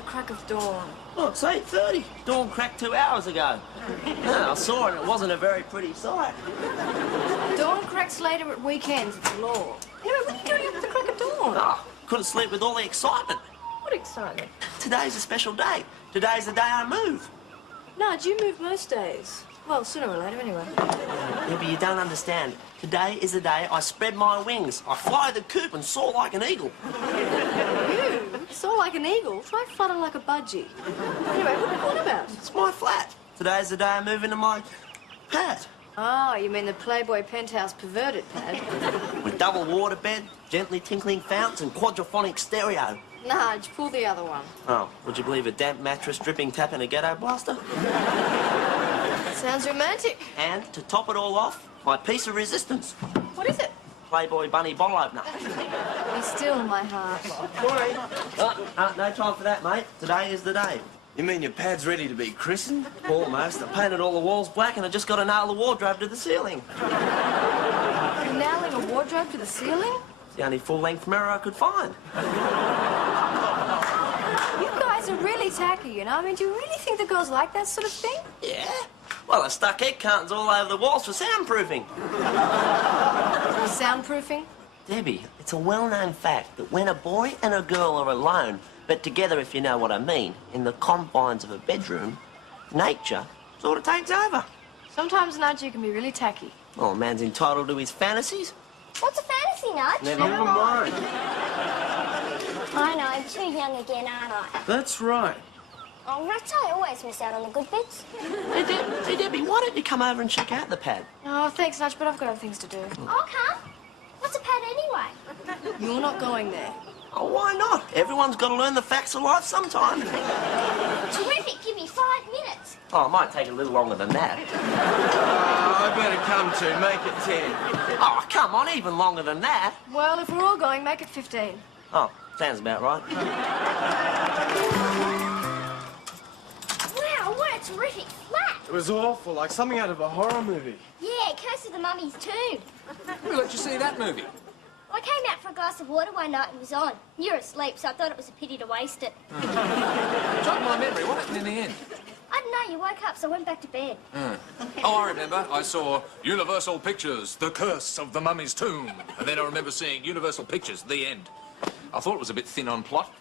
the crack of dawn. Oh, it's 8:30. Dawn cracked 2 hours ago. I saw it and it wasn't a very pretty sight. Dawn cracks later at weekends, it's law. Anyway, what are you doing up at the crack of dawn? Oh, couldn't sleep with all the excitement. What excitement? Today's a special day. Today's the day I move. Nudge, you move most days. Well, sooner or later, anyway. Yeah, but you don't understand. Today is the day I spread my wings. I fly the coop and soar like an eagle. You? Soar like an eagle? Try flutter like a budgie. Anyway, what about? It's my flat. Today's the day I move into my pad. Oh, you mean the Playboy penthouse perverted pad? With double waterbed, gently tinkling fountains and quadraphonic stereo. Nudge, pull the other one. Oh, would you believe a damp mattress, dripping tap and a ghetto blaster? Sounds romantic. And, to top it all off, my piece of resistance. What is it? Playboy bunny bottle opener. Be still, my heart. Morning. No time for that, mate. Today is the day. You mean your pad's ready to be christened? Almost. I painted all the walls black and I just got to nail the wardrobe to the ceiling. You're nailing a wardrobe to the ceiling? It's the only full-length mirror I could find. You guys are really tacky, you know? I mean, do you really think the girls like that sort of thing? Yeah. Well, I stuck egg cartons all over the walls for soundproofing. Soundproofing? Debbie, it's a well-known fact that when a boy and a girl are alone, but together if you know what I mean, in the confines of a bedroom, nature sort of takes over. Sometimes, Nudge, you can be really tacky. Oh, a man's entitled to his fantasies. What's a fantasy, Nudge? Never mind. I know, I'm too young again, aren't I? That's right. Oh, rats, I always miss out on the good bits. Hey, Debbie, why don't you come over and check out the pad? Oh, thanks, Nudge, but I've got other things to do. I'll come. What's a pad anyway? You're not going there. Oh, why not? Everyone's got to learn the facts of life sometime. Terrific, give me 5 minutes. Oh, it might take a little longer than that. I better come to. Make it 10. Oh, come on, even longer than that. Well, if we're all going, make it 15. Oh, sounds about right. Wow, what a terrific flat. It was awful, like something out of a horror movie. Yeah, Curse of the Mummy's tomb. Who let you see that movie? I came out for a glass of water one night and it was on. You're asleep, so I thought it was a pity to waste it. Jog my memory. What happened in the end? I don't know, you woke up, so I went back to bed. Oh, I remember. I saw Universal Pictures, The Curse of the Mummy's Tomb. And then I remember seeing Universal Pictures, The End. I thought it was a bit thin on plot.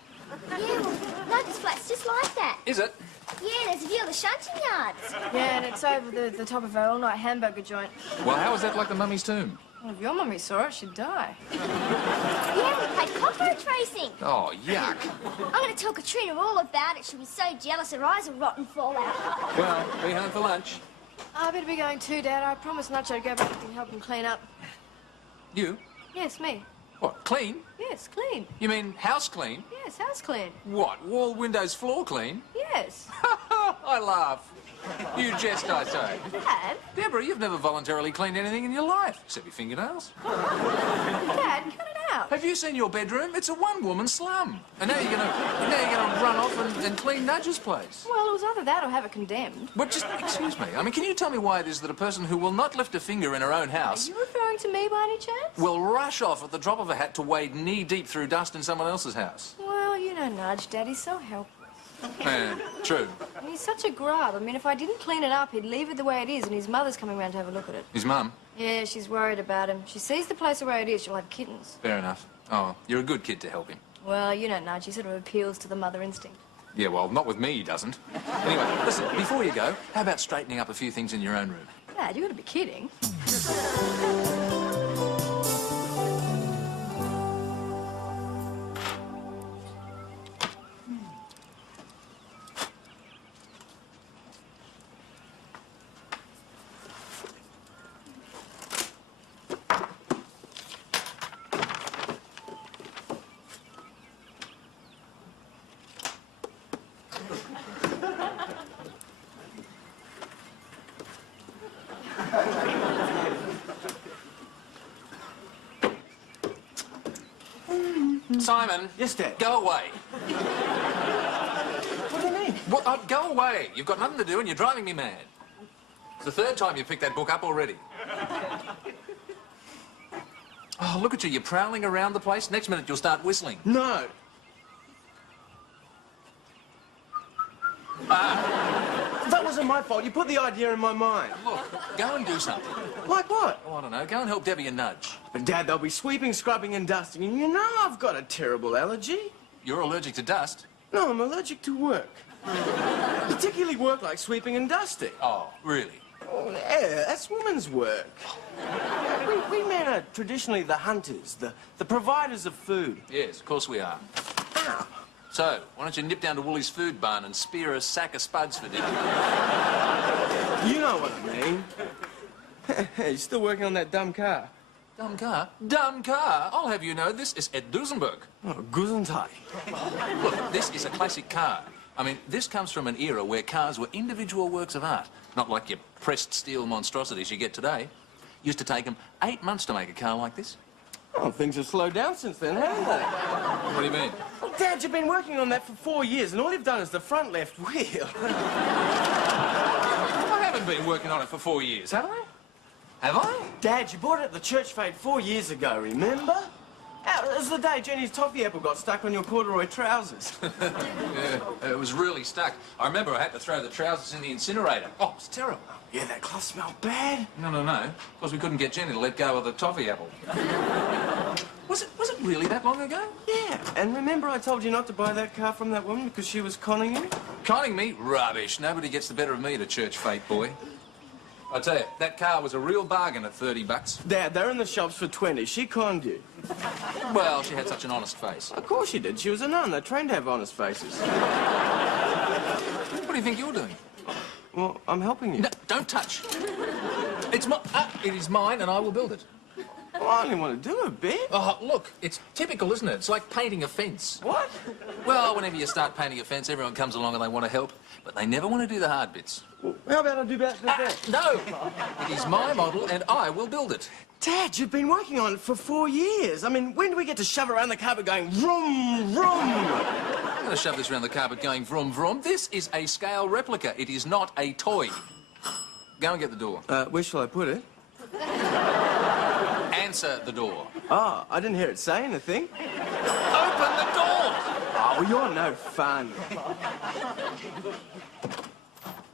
Yeah, well, no, this flat's just like that. Is it? Yeah, there's a view of the shunting yards. Yeah, and it's over the top of our all-night hamburger joint. Well, how is that like the Mummy's Tomb? Well, if your mummy saw it, she'd die. Yeah, we played cockroach racing. Oh, yuck. I'm going to tell Katrina all about it. She'll be so jealous her eyes will rot and fall out. Well, be home for lunch. I better be going too, Dad. I promised Nudge I'd go back and help him clean up. You? Yes, me. What, clean? Yes, clean. You mean house clean? Yes, house clean. What, wall, windows, floor clean? Yes. I laugh. You jest, I say. Dad? Deborah, you've never voluntarily cleaned anything in your life, except your fingernails. Dad, cut it out. Have you seen your bedroom? It's a one-woman slum. And now you're gonna run off and clean Nudge's place. Well, it was either that or have it condemned. But just, excuse me, I mean, can you tell me why it is that a person who will not lift a finger in her own Are house you referring to me by any chance? will rush off at the drop of a hat to wade knee-deep through dust in someone else's house? Well, you know Nudge, Daddy's so helpless. Yeah, true. And he's such a grub. I mean, if I didn't clean it up, he'd leave it the way it is, and his mother's coming round to have a look at it. His mum? Yeah, she's worried about him. She sees the place the way it is, she'll have kittens. Fair enough. Oh, you're a good kid to help him. Well, you know Nudge, he sort of appeals to the mother instinct. Yeah, well, not with me, he doesn't. Anyway, listen, before you go, how about straightening up a few things in your own room? Dad, you gotta be kidding. Simon. Yes, Dad. Go away. What do you mean? What? Go away. You've got nothing to do and you're driving me mad. It's the third time you've picked that book up already. Oh, look at you. You're prowling around the place. Next minute you'll start whistling. No. That wasn't my fault. You put the idea in my mind. Look, go and do something. Like what? Oh, I don't know. Go and help Debbie a nudge. But, Dad, they'll be sweeping, scrubbing, and dusting, and you know I've got a terrible allergy. You're allergic to dust? No, I'm allergic to work. Particularly work like sweeping and dusting. Oh, really? Oh, yeah, that's women's work. We men are traditionally the hunters, the providers of food. Yes, of course we are. Ow. So, why don't you nip down to Woolies food barn and spear a sack of spuds for dinner? You know what I mean. You're still working on that dumb car. Dumb car? Dumb car? I'll have you know, this is Ed Duesenberg. Oh, Gesundheit. Look, this is a classic car. I mean, this comes from an era where cars were individual works of art. Not like your pressed steel monstrosities you get today. Used to take them 8 months to make a car like this. Oh, things have slowed down since then, haven't they? What do you mean? Well, Dad, you've been working on that for 4 years, and all you've done is the front left wheel. I haven't been working on it for 4 years, have I? Have I? Dad, you bought it at the church fete 4 years ago, remember? It was the day Jenny's toffee apple got stuck on your corduroy trousers. Yeah, it was really stuck. I remember I had to throw the trousers in the incinerator. Oh, it was terrible. Yeah, that cloth smelled bad. No. Because we couldn't get Jenny to let go of the toffee apple. Was it really that long ago? Yeah, and remember I told you not to buy that car from that woman because she was conning you? Conning me? Rubbish. Nobody gets the better of me at a church fete, boy. I tell you, that car was a real bargain at $30. Dad, they're in the shops for 20. She conned you. Well, she had such an honest face. Of course she did. She was a nun. They're trained to have honest faces. What do you think you're doing? Well, I'm helping you. No, don't touch. It is mine, and I will build it. Well, I only want to do a bit. Oh, look, it's typical, isn't it? It's like painting a fence. What? Well, whenever you start painting a fence, everyone comes along and they want to help, but they never want to do the hard bits. Well, how about I do that? No! It is my model, and I will build it. Dad, you've been working on it for 4 years. I mean, when do we get to shove around the carpet going vroom, vroom? I'm going to shove this around the carpet going vroom, vroom. This is a scale replica. It is not a toy. Go and get the door. Where shall I put it? Answer the door. Oh, I didn't hear it say anything. Open the door! Oh, well, you're no fun.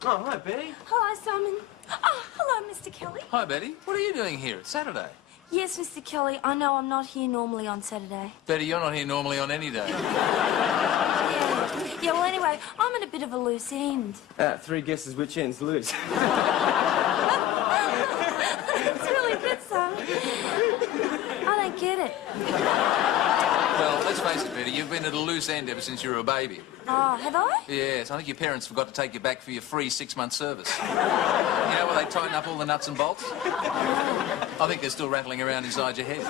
Oh, hi, Betty. Hello, Simon. Oh, hello, Mr. Kelly. Hi, Betty. What are you doing here? It's Saturday. Yes, Mr. Kelly, I know I'm not here normally on Saturday. Betty, you're not here normally on any day. Yeah, well, anyway, I'm at a bit of a loose end. 3 guesses which end's loose. It's really good, Simon. I don't get it. Well, let's face it, Betty, you've been at a loose end ever since you were a baby. Oh, have I? Yes, I think your parents forgot to take you back for your free 6-month service. You know where they tighten up all the nuts and bolts? I think they're still rattling around inside your head.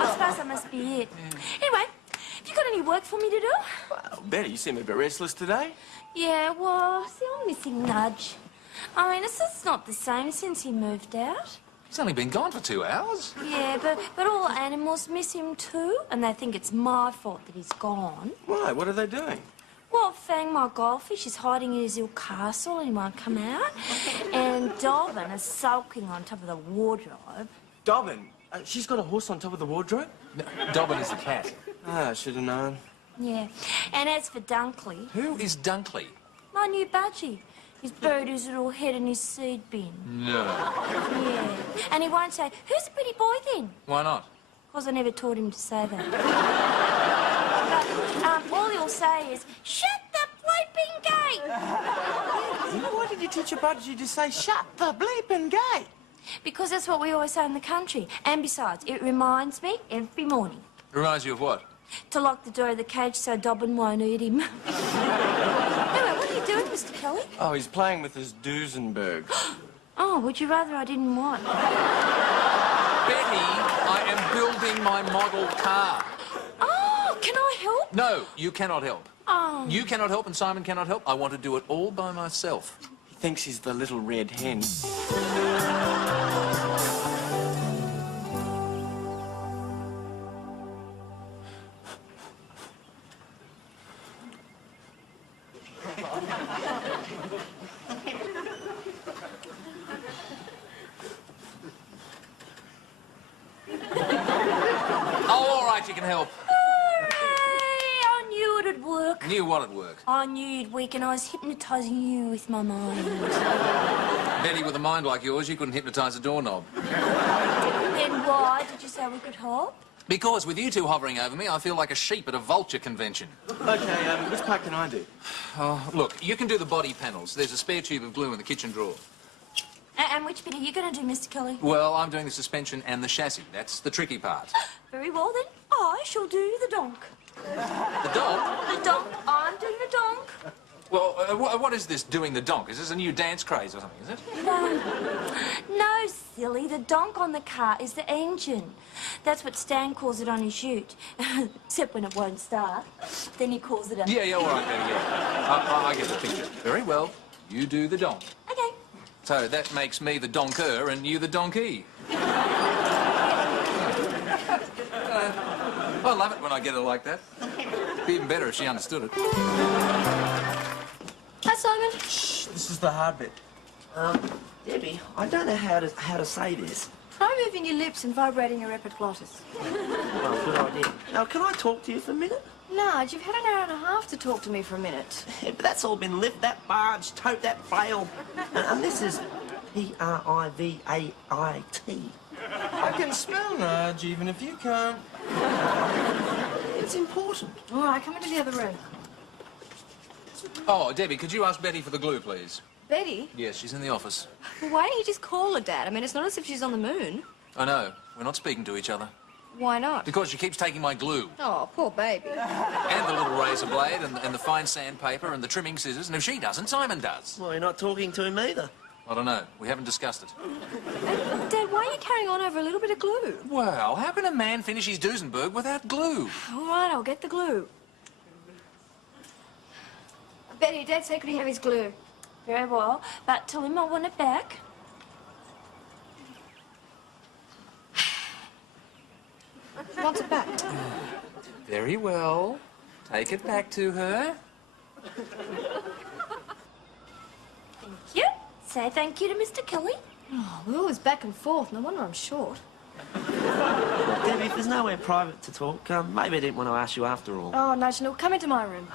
I suppose that must be it. Anyway, have you got any work for me to do? Well, Betty, you seem a bit restless today. Yeah, well, see, I'm missing Nudge. I mean, it's just not the same since he moved out. He's only been gone for 2 hours. Yeah, but all the animals miss him too, and they think it's my fault that he's gone. Why? What are they doing? Well, Fang, my goldfish, is hiding in his little castle and he won't come out. And Dobbin is sulking on top of the wardrobe. Dobbin? She's got a horse on top of the wardrobe? No, Dobbin is the cat. Ah, I should have known. Yeah. And as for Dunkley, Who is Dunkley? my new budgie, he's buried his little head in his seed bin. No. Yeah. And he won't say, "Who's the pretty boy then?" Why not? Because I never taught him to say that. But all he'll say is, "Shut the bleeping gate!" Why did you teach your budgie to say, shut the bleeping gate? Because that's what we always say in the country. And besides, it reminds me every morning Reminds you of what? to lock the door of the cage so Dobbin won't eat him. Anyway, what are you doing, Mr. Kelly? Oh, he's playing with his Duesenberg. Oh, would you rather I didn't what? Betty, I am building my model car. Oh, can I help? No, you cannot help. Oh. You cannot help and Simon cannot help. I want to do it all by myself. He thinks he's the little red hen. Oh, all right, you can help. Hooray! I knew it'd work. work? Knew what would work. I knew you'd weaken. I was hypnotising you with my mind. Betty, with a mind like yours, you couldn't hypnotise a doorknob. Then why did you say we could help? Because with you two hovering over me, I feel like a sheep at a vulture convention. Okay, which part can I do? Oh, look, you can do the body panels. There's a spare tube of glue in the kitchen drawer. And which bit are you going to do, Mr. Kelly? Well, I'm doing the suspension and the chassis. That's the tricky part. Very well, then. I shall do the donk. The donk? The donk. I'm doing the donk. Well, what is this, doing the donk? Is this a new dance craze or something, is it? No, silly. The donk on the car is the engine. That's what Stan calls it on his ute. Except when it won't start. Then he calls it a... Yeah, all right, Betty, yeah. I get the picture. Very well. You do the donk. Okay. So that makes me the donker and you the donkey. I love it when I get her like that. It'd be even better if she understood it. Hi, Simon. Shh, this is the hard bit. Debbie, I don't know how to say this. Try moving your lips and vibrating your epiglottis. Well, good idea. Now, can I talk to you for a minute? Nudge, you've had an hour and a half to talk to me for a minute. Yeah, but that's all been lift that barge, tote that flail. And this is P-R-I-V-A-I-T. I can spell Nudge, even if you can't. It's important. All right, come into the other room. Oh, Debbie, could you ask Betty for the glue, please? Betty? Yes, she's in the office. Well, why don't you just call her, Dad? I mean, it's not as if she's on the moon. I know. We're not speaking to each other. Why not? Because she keeps taking my glue. Oh, poor baby. And the little razor blade, and the fine sandpaper, and the trimming scissors. And if she doesn't, Simon does. Well, you're not talking to him either. I don't know. We haven't discussed it. Dad, why are you carrying on over a little bit of glue? Well, how can a man finish his Duesenberg without glue? All right, I'll get the glue. Betty, Dad said could he have his glue? Very well. But tell him I want it back. Wants it back. Very well. Take it back to her. Thank you. Say thank you to Mr. Kelly. Oh, we're always back and forth. No wonder I'm short. Debbie, if there's nowhere private to talk, maybe I didn't want to ask you after all. Oh, Nudge, no, come into my room.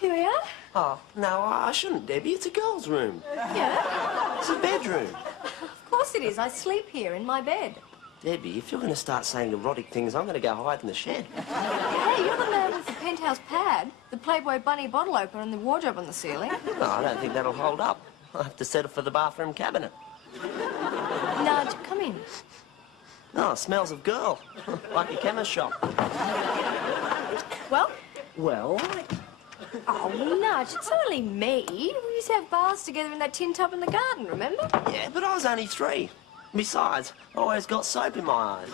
Here we are. Oh, no, I shouldn't, Debbie. It's a girl's room. Yeah, It's a bedroom. of course it is. I sleep here in my bed. Debbie, if you're going to start saying erotic things, I'm going to go hide in the shed. Hey, you're the man with the penthouse pad, the Playboy bunny bottle opener, and the wardrobe on the ceiling. No, I don't think that'll hold up. I'll have to settle for the bathroom cabinet. Nudge, come in. Oh, it smells of girl. Like a chemist shop. Well? Well, Oh, Nudge, it's only me. We used to have baths together in that tin tub in the garden, remember? yeah, but I was only 3. Besides, I always got soap in my eyes.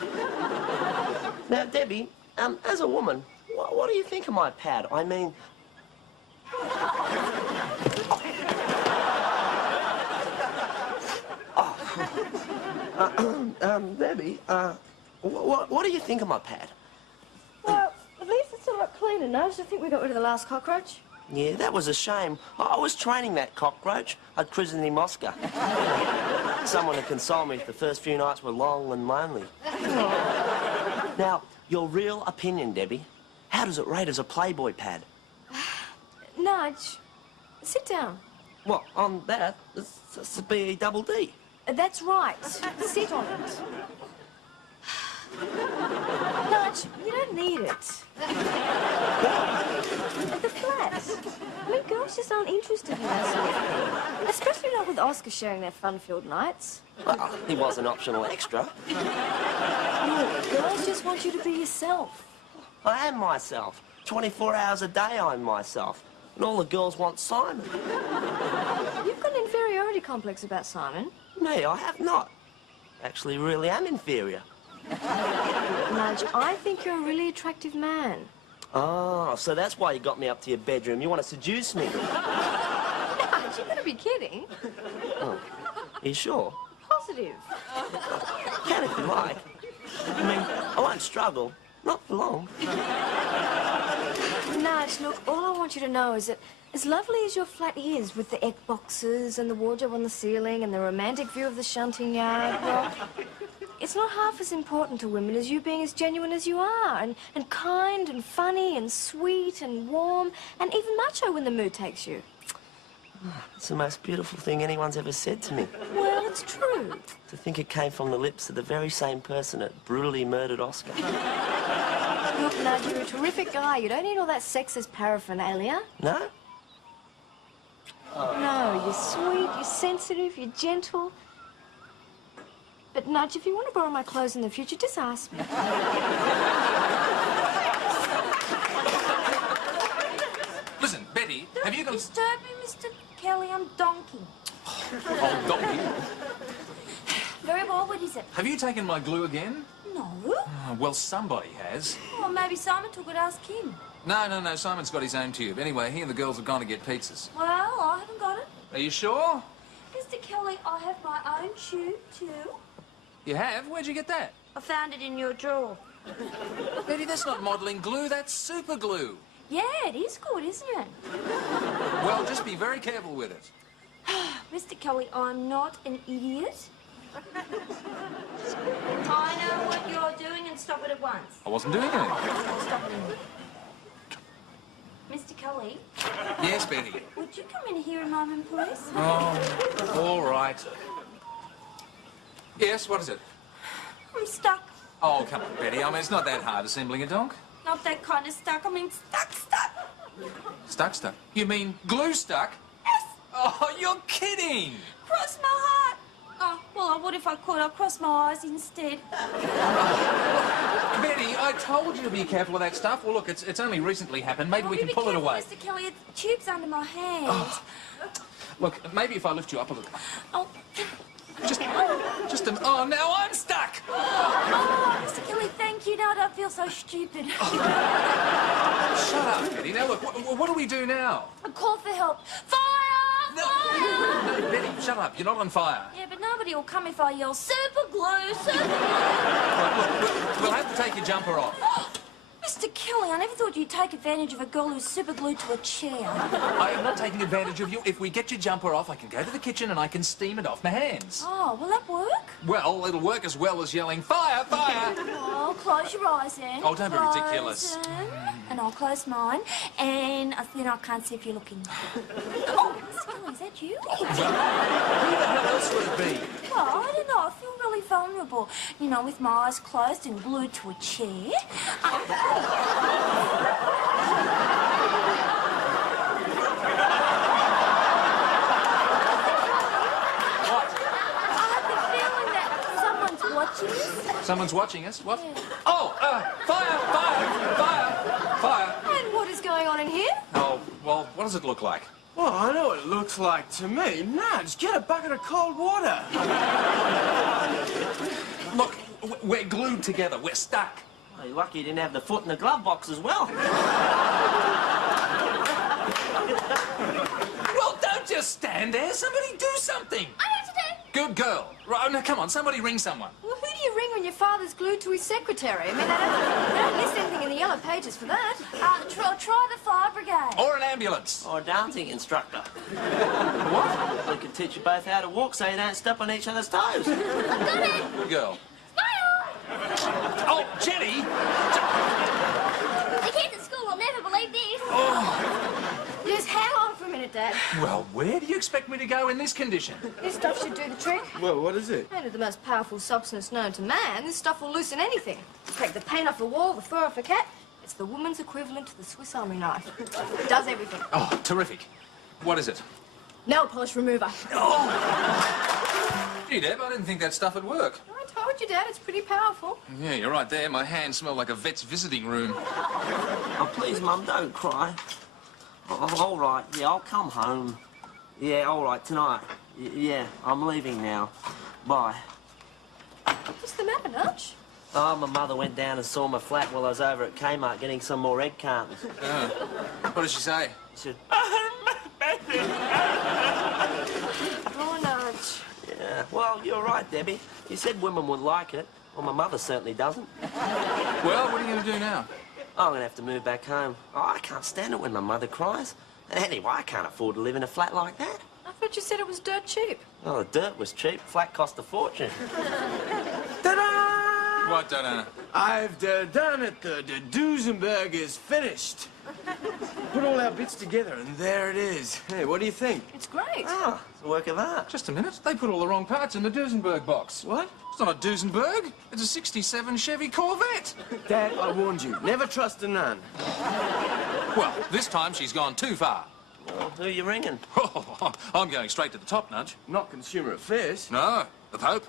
Now, Debbie, as a woman, what do you think of my pad? I mean... Debbie, what do you think of my pad? Well, at least it's a lot cleaner, Nudge. I think we got rid of the last cockroach. Yeah, that was a shame. I was training that cockroach. I'd christened him Oscar. Someone to console me if the first few nights were long and lonely. Now, your real opinion, Debbie. How does it rate as a Playboy pad? Nudge, sit down. What, on that? It's a B-E-double-D. That's right. Sit on it. Nudge, you don't need it. The flat. I mean, girls just aren't interested in that sort of thing. Especially not with Oscar sharing their fun-filled nights. Well, he was an optional extra. Really, girls just want you to be yourself. I am myself. 24 hours a day I'm myself. And all the girls want Simon. You've got an inferiority complex about Simon. Me, I have not. Actually, really am inferior. Nudge, I think you're a really attractive man. Oh, so that's why you got me up to your bedroom. You want to seduce me? Nudge, you gotta be kidding. Oh, are you sure? Positive. Can if you like. I mean, I won't struggle. Not for long. Nudge, look, all I want you to know is that as lovely as your flat is, with the egg boxes and the wardrobe on the ceiling and the romantic view of the shunting yard, well, it's not half as important to women as you being as genuine as you are, and kind and funny and sweet and warm and even macho when the mood takes you. It's the most beautiful thing anyone's ever said to me. Well, it's true. To think it came from the lips of the very same person that brutally murdered Oscar. Look, Nudge, you're a terrific guy. You don't need all that sexist paraphernalia. No? No, you're sweet, you're sensitive, you're gentle. But, Nudge, if you want to borrow my clothes in the future, just ask me. Listen, Betty, have you got... Don't disturb me, Mr. Kelly. I'm donking. Oh, donkey. Very well, what is it? Have you taken my glue again? No. Oh, well, somebody has. Well, maybe Simon took it. Ask him. No. Simon's got his own tube. Anyway, he and the girls have gone to get pizzas. Well, I haven't got it. Are you sure? Mr. Kelly, I have my own tube, too. You have? Where'd you get that? I found it in your drawer. Betty, that's not modelling glue, that's super glue. Yeah, it is good, isn't it? Well, just be very careful with it. Mr. Kelly, I'm not an idiot. I know what you're doing and stop it at once. I wasn't doing anything. I'll stop it anyway. Mr. Kelly, Yes, Betty. would you come in here a moment, please? Oh, all right. Yes, what is it? I'm stuck. Oh, come on, Betty. I mean, it's not that hard assembling a donk. Not that kind of stuck. I mean, stuck. Stuck? You mean glue stuck? Yes, Oh, you're kidding! cross my heart. Oh, well, I would if I could. I'll cross my eyes instead. Betty, I told you to be careful with that stuff. Well, look, it's only recently happened. Maybe we can pull it away. Mr. Kelly, the tube's under my hand. Oh. Look, maybe if I lift you up a little. Oh. Oh, now I'm stuck! Oh, Mr. Kelly, thank you. Now I don't feel so stupid. Shut up, Betty. Now, look, what do we do now? A call for help. Fire! No, Fire! no, Betty, shut up. You're not on fire. Yeah, but nobody will come if I yell, super glue, super glue. Look, we'll have to take your jumper off. Mr. Kelly, I never thought you'd take advantage of a girl who's super glued to a chair. I am not taking advantage of you. If we get your jumper off, I can go to the kitchen and I can steam it off my hands. Oh, will that work? Well, it'll work as well as yelling, fire, fire! Oh, close your eyes then. Oh, don't be Close ridiculous. them. And I'll close mine. And then I can't see if you're looking. Oh, Mr. Kelly, is that you? Oh, well, who the hell else would it be? Well, I don't know. I feel really vulnerable. You know, with my eyes closed and glued to a chair. I have the feeling that someone's watching us. Someone's watching us? What? Yeah. Oh, fire! And what is going on in here? Oh, well, what does it look like? Well, I know what it looks like to me. Nudge, get a bucket of cold water. Look, we're glued together. We're stuck. Oh, you're lucky you didn't have the foot in the glove box as well. Well, don't just stand there. Somebody do something. I have to do. Good girl. Right, now, come on. Somebody ring someone. Well, who do you ring when your father's glued to his secretary? I mean, they don't miss anything in the yellow pages for that. Try the fire brigade. Or an ambulance. Or a dancing instructor. What? We could teach you both how to walk so you don't step on each other's toes. Got it. Good girl. Smile. Oh, Jenny! The kids at school will never believe this. Just hang on for a minute, Dad. Well, where do you expect me to go in this condition? This stuff should do the trick. Well, what is it? Only the most powerful substance known to man. This stuff will loosen anything. Take the paint off a wall, the fur off a cat. It's the woman's equivalent to the Swiss Army knife. It does everything. Oh, terrific. What is it? Nail polish remover. Gee, Deb, I didn't think that stuff would work. I told you, Dad, it's pretty powerful. Yeah, you're right there. My hands smell like a vet's visiting room. Oh, please, Mum, don't cry. Oh, all right, yeah, I'll come home. Yeah, all right, tonight. Yeah, I'm leaving now. Bye. What's the matter, Nudge? Oh, my mother went down and saw my flat while I was over at Kmart getting some more egg cartons. What did she say? She said, Oh, Nudge. yeah, well, you're right, Debbie. You said women wouldn't like it. Well, my mother certainly doesn't. Well, what are you going to do now? I'm going to have to move back home. Oh, I can't stand it when my mother cries. And anyway, I can't afford to live in a flat like that. I thought you said it was dirt cheap. Oh, the dirt was cheap. Flat cost a fortune. Ta-da! what, Donna? I've done it. The Duesenberg is finished. Put all our bits together, and there it is. Hey, what do you think? It's great. Oh, it's a work of art. Just a minute. They put all the wrong parts in the Duesenberg box. What? It's not a Duesenberg. It's a 67 Chevy Corvette. Dad, I warned you. Never trust a nun. Well, this time she's gone too far. Well, who are you ringing? I'm going straight to the top, Nudge. Not Consumer Affairs. No, the Pope.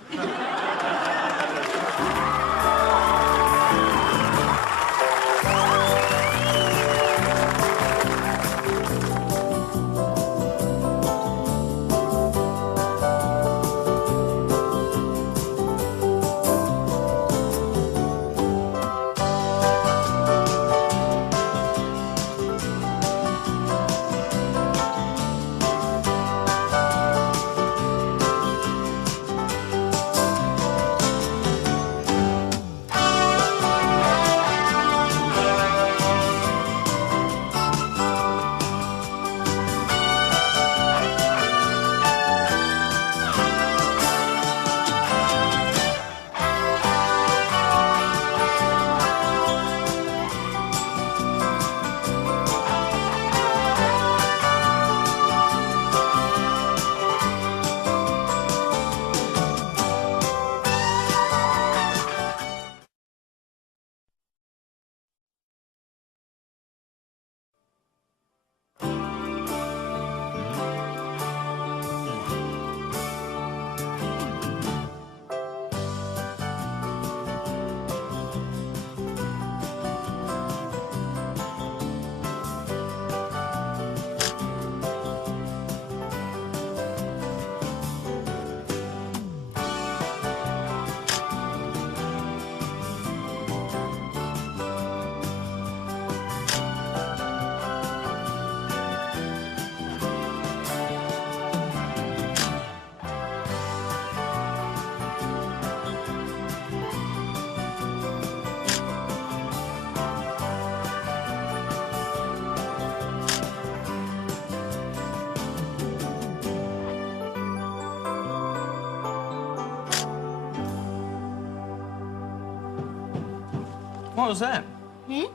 What was that? Oh,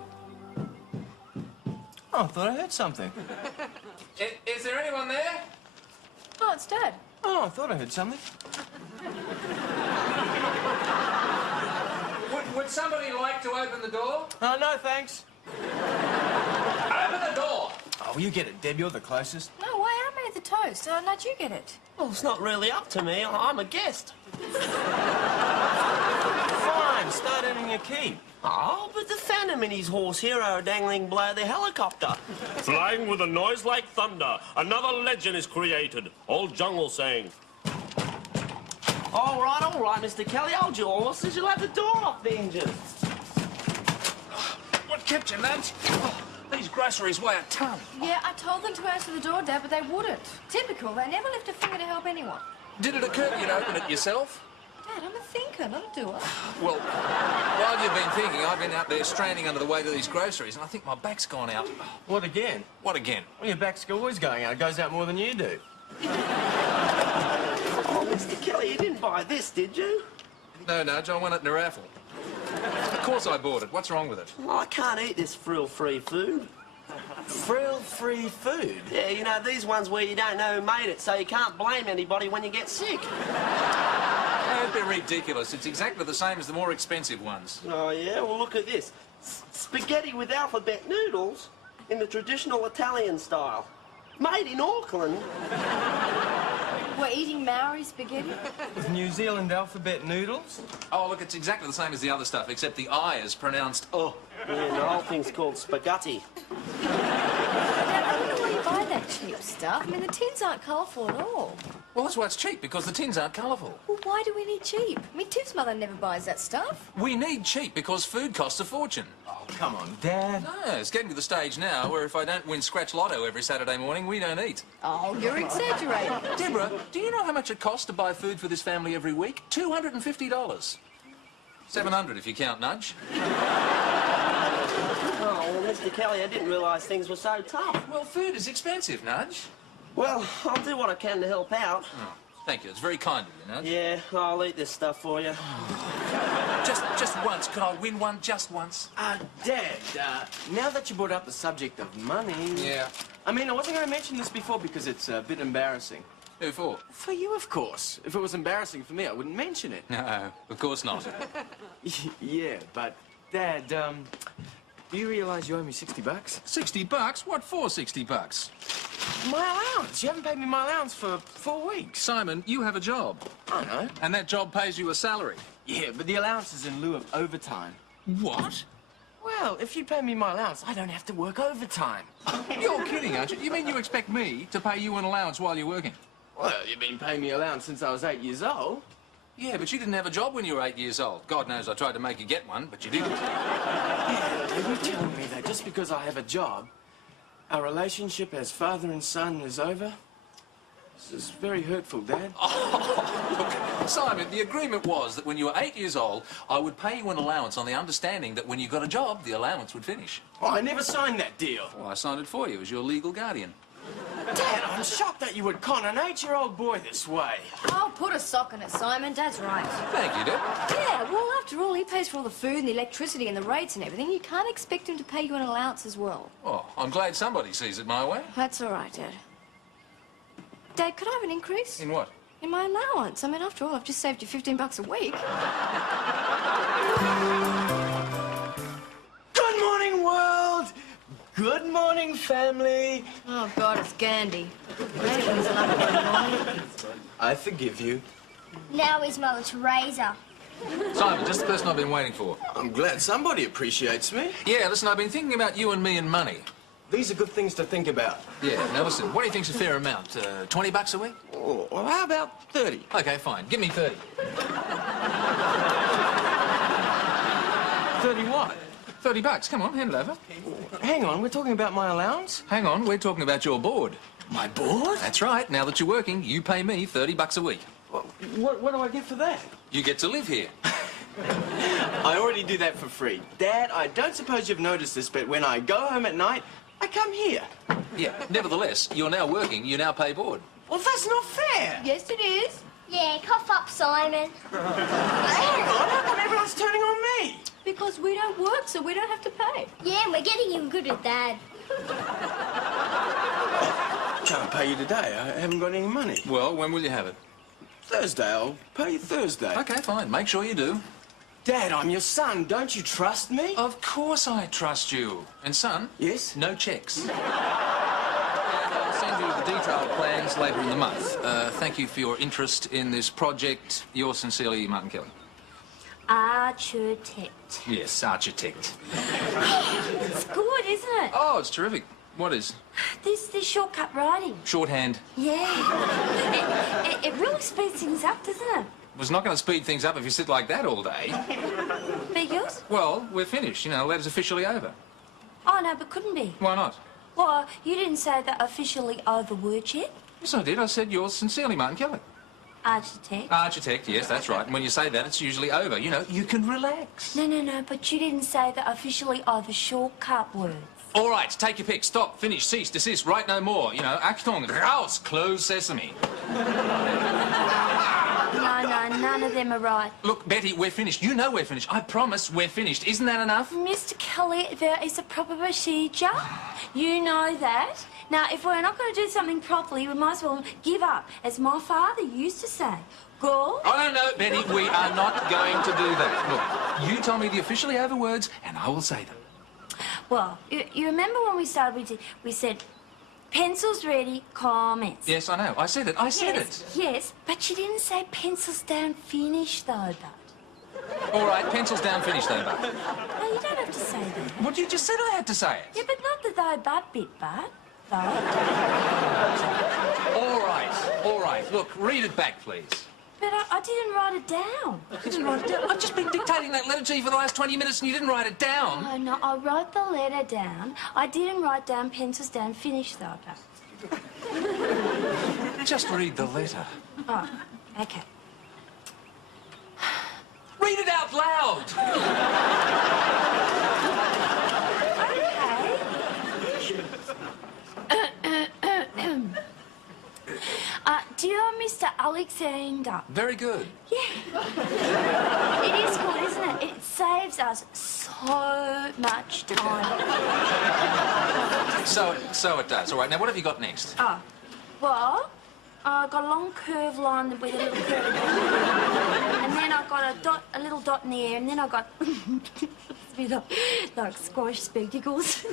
I thought I heard something. Is there anyone there? Oh, it's Dad. Oh, I thought I heard something. Would somebody like to open the door? Oh, no, thanks. Open the door! Oh, you get it, Deb. You're the closest. No way, I made the toast. Nudge, you get it. Well, it's not really up to me. I'm a guest. Fine, start earning your keep. Oh, but the Phantom and his horse hero are dangling below the helicopter. Flying with a noise like thunder, another legend is created. Old jungle saying. All right, Mr. Kelly. Hold your horses. You'll have the door off the engine. What kept you, Nudge? These groceries weigh a ton. Yeah, I told them to answer the door, Dad, but they wouldn't. Typical. They never lift a finger to help anyone. Did it occur to you to open it yourself? Dad, I'm a thinker, not a doer. Well, while you've been thinking, I've been out there straining under the weight of these groceries, and I think my back's gone out. What again? What again? Well, your back's always going out. It goes out more than you do. Oh, Mr. Kelly, you didn't buy this, did you? No, Nudge, I won it in a raffle. Of course I bought it. What's wrong with it? Well, I can't eat this frill-free food. Frill-free food? Yeah, you know, these ones where you don't know who made it, so you can't blame anybody when you get sick. Don't be ridiculous. It's exactly the same as the more expensive ones. Oh, yeah? Well, look at this. Spaghetti with alphabet noodles in the traditional Italian style. Made in Auckland. We're eating Maori spaghetti? With New Zealand alphabet noodles? Oh, look, it's exactly the same as the other stuff, except the I is pronounced oh. Yeah, and the whole thing's called spaghetti. Dad, I don't know why you buy that cheap stuff. I mean, the tins aren't colourful at all. Well, that's why it's cheap, because the tins aren't colourful. Well, why do we need cheap? I mean, Tim's mother never buys that stuff. We need cheap because food costs a fortune. Oh, come on, Dad. No, it's getting to the stage now where if I don't win Scratch Lotto every Saturday morning, we don't eat. Oh, you're exaggerating. Deborah, do you know how much it costs to buy food for this family every week? $250. $700 if you count Nudge. Oh, well, Mr. Kelly, I didn't realise things were so tough. Well, food is expensive, Nudge. Well, I'll do what I can to help out. Oh, thank you. It's very kind of you, Nudge. Yeah, I'll eat this stuff for you. Just once. Could I win one just once? Dad, now that you brought up the subject of money... Yeah. I mean, I wasn't going to mention this before because it's a bit embarrassing. Who for? For you, of course. If it was embarrassing for me, I wouldn't mention it. No, of course not. Yeah, but, Dad, do you realise you owe me $60? $60? What for $60? My allowance. You haven't paid me my allowance for 4 weeks. Simon, you have a job. I know. And that job pays you a salary. Yeah, but the allowance is in lieu of overtime. What? Well, if you pay me my allowance, I don't have to work overtime. You're kidding, aren't you? You mean you expect me to pay you an allowance while you're working? Well, you've been paying me allowance since I was 8 years old. Yeah, but you didn't have a job when you were 8 years old. God knows I tried to make you get one, but you didn't. Yeah, are you telling me that just because I have a job, our relationship as father and son is over? This is very hurtful, Dad. Oh, look, Simon, the agreement was that when you were 8 years old, I would pay you an allowance on the understanding that when you got a job, the allowance would finish. Oh, I never signed that deal. Well, I signed it for you as your legal guardian. Dad, I'm shocked that you would con an 8-year-old boy this way. Oh, put a sock in it, Simon. Dad's right. Thank you, Deb. Yeah, well, after all, he pays for all the food and the electricity and the rates and everything. You can't expect him to pay you an allowance as well. Oh, I'm glad somebody sees it my way. That's all right, Dad. Dad, could I have an increase? In what? In my allowance. I mean, after all, I've just saved you $15 a week. Good morning, world! Good morning, family! Oh, God, it's Gandhi. I forgive you. Now he's Mother Teresa. Simon, just the person I've been waiting for. I'm glad somebody appreciates me. Yeah, listen, I've been thinking about you and me and money. These are good things to think about. Yeah, now listen, what do you think's a fair amount? $20 a week? Oh, well, how about 30? Okay, fine. Give me 30. 30 what? $30. Come on, hand it over. Hang on, we're talking about my allowance? Hang on, we're talking about your board. My board? That's right. Now that you're working, you pay me $30 a week. What do I get for that? You get to live here. I already do that for free. Dad, I don't suppose you've noticed this, but when I go home at night, I come here. Yeah, nevertheless, you're now working, you now pay board. Well, that's not fair. Yes, it is. Yeah, cough up, Simon. Hang on, how come everyone's turning on me? Because we don't work, so we don't have to pay. Yeah, and we're getting him good at that. Can't pay you today. I haven't got any money. Well, when will you have it? Thursday. I'll pay you Thursday. Okay, fine. Make sure you do. Dad, I'm your son. Don't you trust me? Of course I trust you. And son? Yes? No checks. I'll send you the detailed plans later in the month. Thank you for your interest in this project. Yours sincerely, Martin Kelly. Architect. Yes, architect. It's good, isn't it? Oh, it's terrific. What is? This shortcut writing. Shorthand. Yeah. It really speeds things up, doesn't it? Was not going to speed things up if you sit like that all day. Because? Well, we're finished. You know, letter's officially over. Oh, no, but couldn't be. Why not? Well, you didn't say the officially over word yet. Yes, I did. I said yours sincerely, Martin Kelly. Architect. Architect, yes, that's right. And when you say that, it's usually over. You know, you can relax. No, but you didn't say the officially over shortcut words. All right, take your pick. Stop, finish, cease, desist, write no more. You know, Achtung, raus, close sesame. No, none of them are right. Look, Betty, we're finished. You know we're finished. I promise we're finished. Isn't that enough? Mr. Kelly, there is a proper procedure. You know that. Now, if we're not going to do something properly, we might as well give up, as my father used to say. Go. Oh, no, Betty, we are not going to do that. Look, you tell me the officially over words, and I will say them. Well, you remember when we started, we said, pencils ready, comments. Yes, I know. I said it. I said it. Yes, but you didn't say pencils down, finish, though, Bud. All right, pencils down, finish, though, Bud. No, you don't have to say that. What, you just said I had to say it? Yeah, but not the though, Bud bit, Bud. Though. All right. Look, read it back, please. But I didn't write it down. You didn't write it down? I've just been dictating that letter to you for the last 20 minutes and you didn't write it down. Oh, no, I wrote the letter down. I didn't write down pencils down, finish, though, Bud. Just read the letter. Oh, okay. Read it out loud! Dear Mr. Alexander. Very good. Yeah. It is good, isn't it? It saves us so much time. So it does. All right, now what have you got next? Oh, well, I got a long curved line with a little curve in it. And then I got a little dot in the air, and then I got like squash spectacles.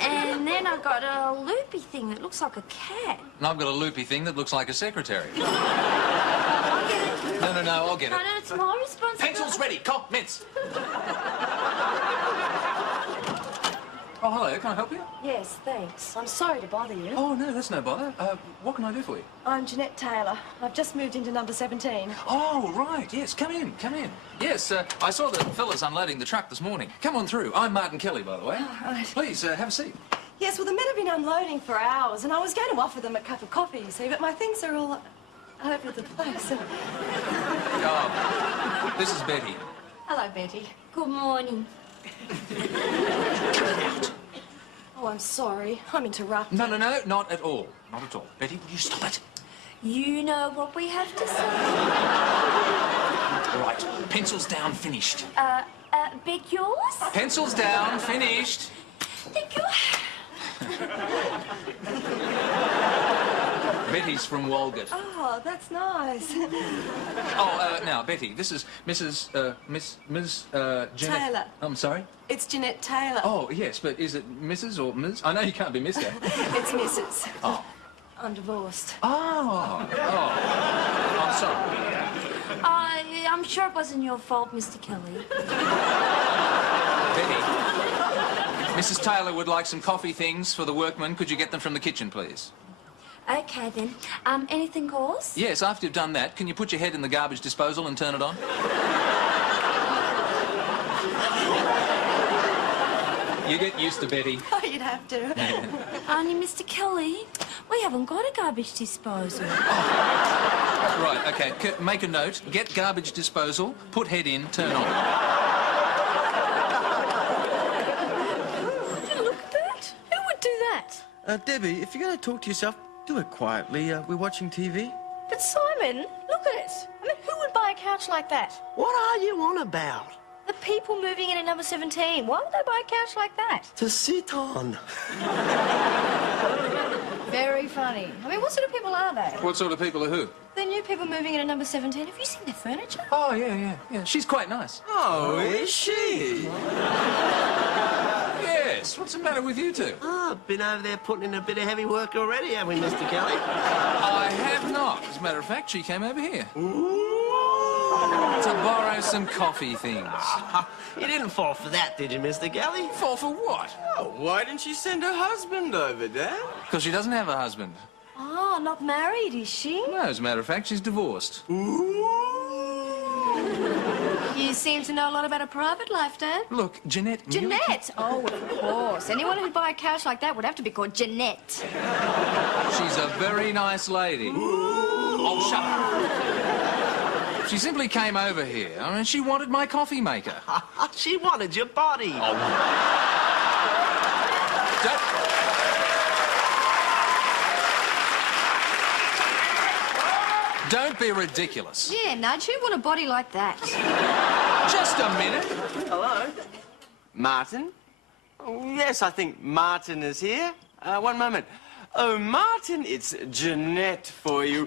And then I got a loopy thing that looks like a cat. And I've got a loopy thing that looks like a secretary. I'll get it. No, I'll get it. No, it's my responsibility. Pencils ready. Commence. Oh, hello. Can I help you? Yes, thanks. I'm sorry to bother you. Oh, no, that's no bother. What can I do for you? I'm Jeanette Taylor. I've just moved into number 17. Oh, right. Yes, come in. Yes, I saw the fellas unloading the truck this morning. Come on through. I'm Martin Kelly, by the way. Oh, right. Please, have a seat. Yes, well, the men have been unloading for hours, and I was going to offer them a cup of coffee, you see, but my things are all over the place. Oh, this is Betty. Hello, Betty. Good morning. Oh, I'm sorry. I'm interrupting. No, not at all. Not at all. Betty, will you stop it? You know what we have to say? All right, pencils down, finished. Beg yours? Pencils down, finished. Thank you. Betty's from Walgett. Oh, that's nice. Oh, now, Betty, this is Miss Jeanette... Taylor. I'm sorry? It's Jeanette Taylor. Oh, yes, but is it Mrs. or Ms.? I know you can't be Mr. It's Mrs. Oh. I'm divorced. Oh. I'm sorry. I'm sure it wasn't your fault, Mr. Kelly. Betty, Mrs. Taylor would like some coffee things for the workmen. Could you get them from the kitchen, please? Okay, then. Anything else? Yes, after you've done that, can you put your head in the garbage disposal and turn it on? You get used to Betty. Oh, you'd have to. Only, Mr. Kelly, we haven't got a garbage disposal. Right, okay, make a note. Get garbage disposal, put head in, turn on. Look at that. Who would do that? Debbie, if you're going to talk to yourself, do it quietly. We're watching TV. But Simon, look at it. I mean, who would buy a couch like that? What are you on about? The people moving in at number 17. Why would they buy a couch like that? To sit on. Very funny. I mean, what sort of people are they? What sort of people are who? The new people moving in at number 17. Have you seen their furniture? Oh, yeah. She's quite nice. Oh, is she? Yes, what's the matter with you two? Oh, been over there putting in a bit of heavy work already, haven't we, Mr. Kelly? I have not. As a matter of fact, she came over here. To borrow some coffee things. You didn't fall for that, did you, Mr. Kelly? Fall for what? Oh, why didn't she send her husband over, Dad? Because she doesn't have a husband. Oh, not married, is she? No, as a matter of fact, she's divorced. You seem to know a lot about her private life, Dad. Look, Jeanette... Jeanette? Oh, of course. Anyone who'd buy a couch like that would have to be called Jeanette. She's a very nice lady. Oh, shut up. She simply came over here. I mean, she wanted my coffee maker. She wanted your body. Don't be ridiculous. Yeah, Nudge, who'd want a body like that? Just a minute. Hello? Martin? Oh, yes, I think Martin is here. One moment. Oh, Martin, it's Jeanette for you.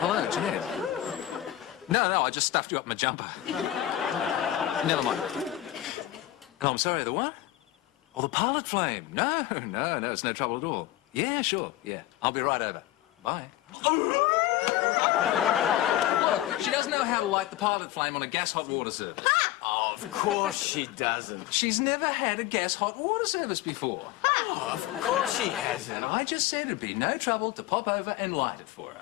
Hello, Jeanette. No, I just stuffed you up my jumper. Never mind. Oh, I'm sorry, the what? Oh, the pilot flame. No, it's no trouble at all. Yeah, sure, yeah. I'll be right over. Bye. Look, she doesn't know how to light the pilot flame on a gas hot water service. Oh, of course she doesn't. She's never had a gas hot water service before. Oh, of course she hasn't. And I just said it'd be no trouble to pop over and light it for her.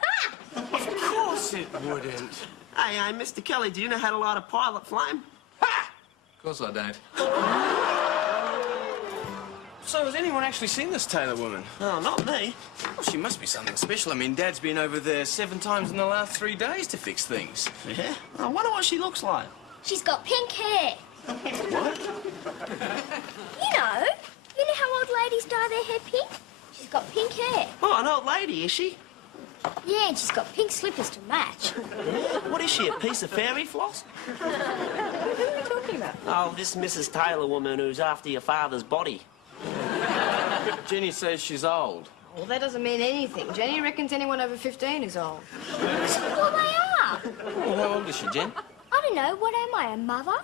Of course it wouldn't. Hey, Mr. Kelly, do you know how to light a pilot flame? Ha! Of course I don't. So, has anyone actually seen this Taylor woman? Oh, not me. Well, she must be something special. I mean, Dad's been over there 7 times in the last 3 days to fix things. Yeah? I wonder what she looks like. She's got pink hair. What? You know, You know how old ladies dye their hair pink? She's got pink hair. Oh, an old lady, is she? Yeah, and she's got pink slippers to match. What is she, a piece of fairy floss? Who are you talking about? Oh, this Mrs. Taylor woman who's after your father's body. Jenny says she's old. Well, that doesn't mean anything. Jenny reckons anyone over 15 is old. Well, they are. Well, how old is she, Jen? I don't know. What am I, a mother?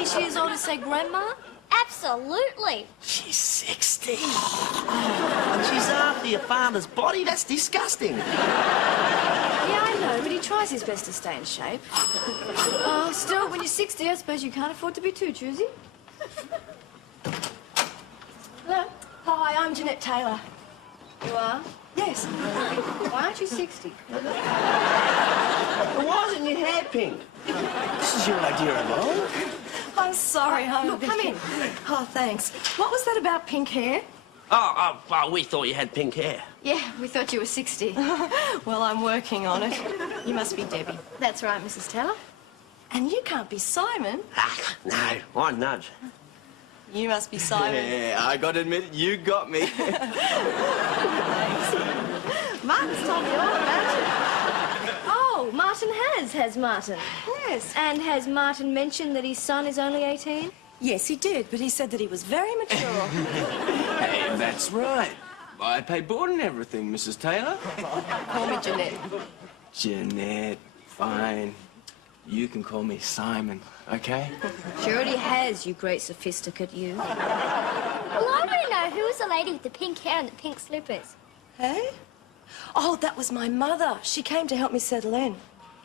Is she as old as, say, Grandma? Absolutely. She's 60. And she's after your father's body? That's disgusting. Yeah, I know, but he tries his best to stay in shape. Oh, still, when you're 60, I suppose you can't afford to be too choosy. Hello. Hi, I'm Jeanette Taylor. You are? Yes. Why aren't you 60? Why isn't your hair pink? This is your idea of old? I'm sorry, I'm Look, come in. Oh, thanks. What was that about pink hair? Oh, we thought you had pink hair. Yeah, we thought you were 60. Well, I'm working on it. You must be Debbie. That's right, Mrs. Taylor. And you can't be Simon. Ah, no, I nudge. You must be Simon. Yeah, I got to admit, you got me. Martin's told me all about it. Oh, Martin has Martin. Yes. And has Martin mentioned that his son is only 18? Yes, he did, but he said that he was very mature. Hey, that's right. I pay board and everything, Mrs. Taylor. Call me Jeanette. Jeanette, fine. You can call me Simon, okay? She already has, you great sophisticate you. Well, I want to know who was the lady with the pink hair and the pink slippers. Hey? Oh, that was my mother. She came to help me settle in.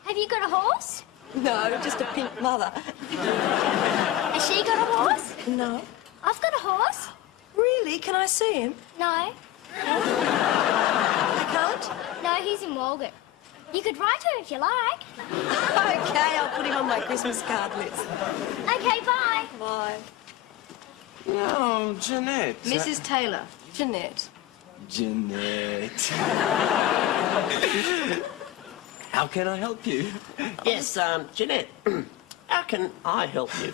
Have you got a horse? No, just a pink mother. Has she got a horse? No. I've got a horse. Really? Can I see him? No. I can't? No, he's in Walgett. You could write her if you like. Okay, I'll put him on my Christmas card list. Okay, bye. Bye. No, Jeanette. Mrs. Taylor. Jeanette. Jeanette. How can I help you? Yes, Jeanette, how can I help you?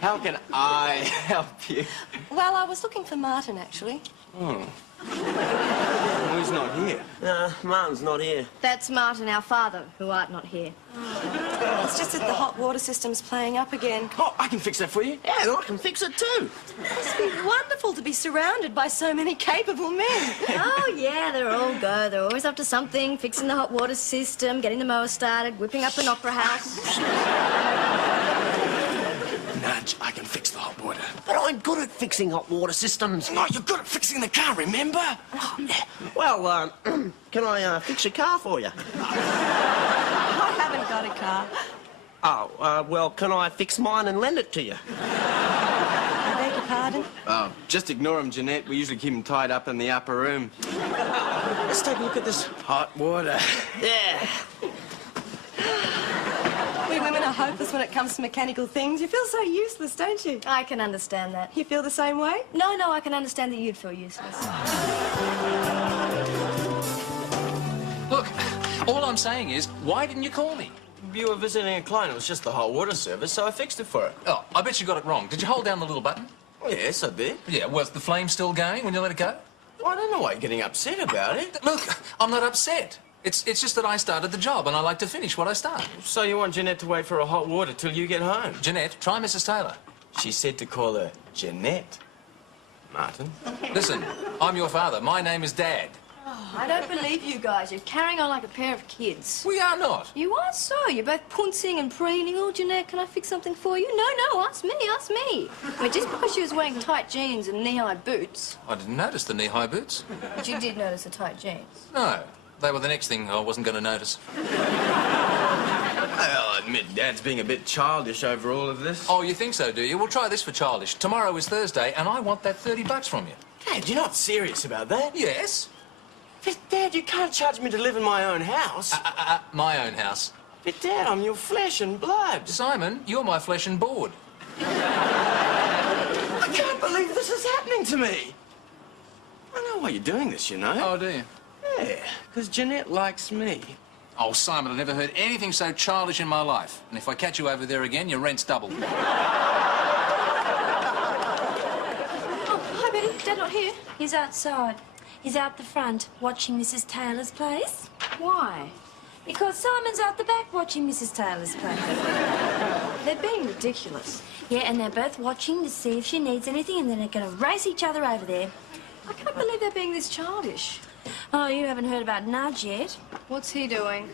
How can I help you? Well, I was looking for Martin, actually. Oh. Well, he's not here. Martin's not here. That's Martin, our father, who art not here. It's just that the hot water system's playing up again. Oh, I can fix that for you. Yeah, and I can fix it too. It's been wonderful to be surrounded by so many capable men. Oh, yeah, they're all go. They're always up to something, fixing the hot water system, getting the mower started, whipping up an opera house. Nudge, I can fix the hot water. But I'm good at fixing hot water systems. No, you're good at fixing the car, remember? Well, can I fix your car for you? I haven't got a car. Oh, well, can I fix mine and lend it to you? I beg your pardon? Oh, just ignore him, Jeanette. We usually keep him tied up in the upper room. Let's take a look at this hot water. Yeah. We women are hopeless when it comes to mechanical things. You feel so useless, don't you? I can understand that. You feel the same way? No, I can understand that you'd feel useless. Look, all I'm saying is, why didn't you call me? You were visiting a client. It was just the hot water service, so I fixed it for her. Oh, I bet you got it wrong. Did you hold down the little button? Yes, I did. Yeah, was the flame still going when you let it go? Well, I don't know why you're getting upset about it. Look, I'm not upset. It's just that I started the job and I like to finish what I start. So you want Jeanette to wait for a hot water till you get home? Jeanette, try Mrs. Taylor. She said to call her Jeanette. Martin? Listen, I'm your father. My name is Dad. I don't believe you guys. You're carrying on like a pair of kids. We are not. You are so. You're both pouncing and preening. Oh, Jeanette, can I fix something for you? No, ask me. I mean, just because she was wearing tight jeans and knee-high boots. I didn't notice the knee-high boots. But you did notice the tight jeans. No, they were the next thing I wasn't going to notice. I'll admit Dad's being a bit childish over all of this. Oh, you think so, do you? Well, try this for childish. Tomorrow is Thursday, and I want that $30 from you. Dad, you're not serious about that? Yes. But, Dad, you can't charge me to live in my own house. My own house. But, Dad, I'm your flesh and blood. Simon, you're my flesh and board. I can't believe this is happening to me. I know why you're doing this, you know. Oh, do you? Yeah, because Jeanette likes me. Oh, Simon, I've never heard anything so childish in my life. And if I catch you over there again, your rent's double. here. He's outside. He's out the front watching Mrs. Taylor's place. Why? Because Simon's out the back watching Mrs. Taylor's place. They're being ridiculous. Yeah, and they're both watching to see if she needs anything, and then they're going to race each other over there. I can't believe they're being this childish. Oh, you haven't heard about Nudge yet. What's he doing?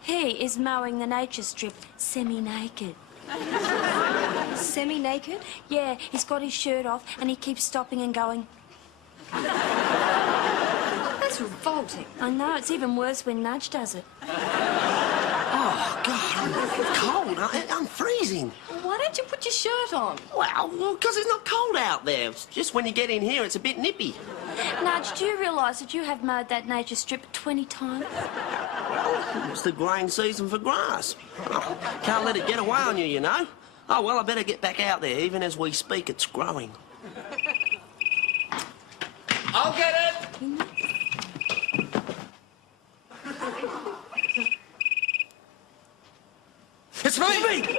He is mowing the nature strip semi-naked. Semi-naked? Yeah, he's got his shirt off, and he keeps stopping and going. That's revolting. I know, it's even worse when Nudge does it. Oh, God, I'm cold. I'm freezing. Why don't you put your shirt on? Well, because it's not cold out there. It's just when you get in here, it's a bit nippy. Nudge, do you realise that you have mowed that nature strip 20 times? It's the growing season for grass. Oh, can't let it get away on you, you know. Oh, well, I better get back out there. Even as we speak, it's growing. I'll get it! It's me!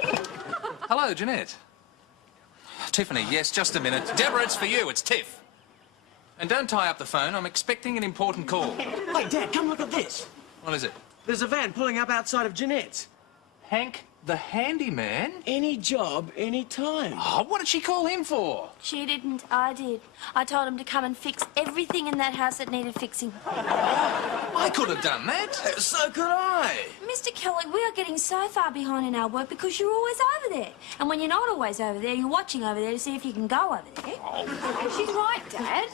Hello, Jeanette. Tiffany, yes, just a minute. Deborah, it's for you. It's Tiff. And don't tie up the phone. I'm expecting an important call. Hey, Dad, come look at this. What is it? There's a van pulling up outside of Jeanette's. Hank, the handyman? Any job, any time. Oh, what did she call him for? She didn't, I did. I told him to come and fix everything in that house that needed fixing. I could have done that. So could I. Mr. Kelly, we are getting so far behind in our work because you're always over there. And when you're not always over there, you're watching over there to see if you can go over there. She's right, Dad.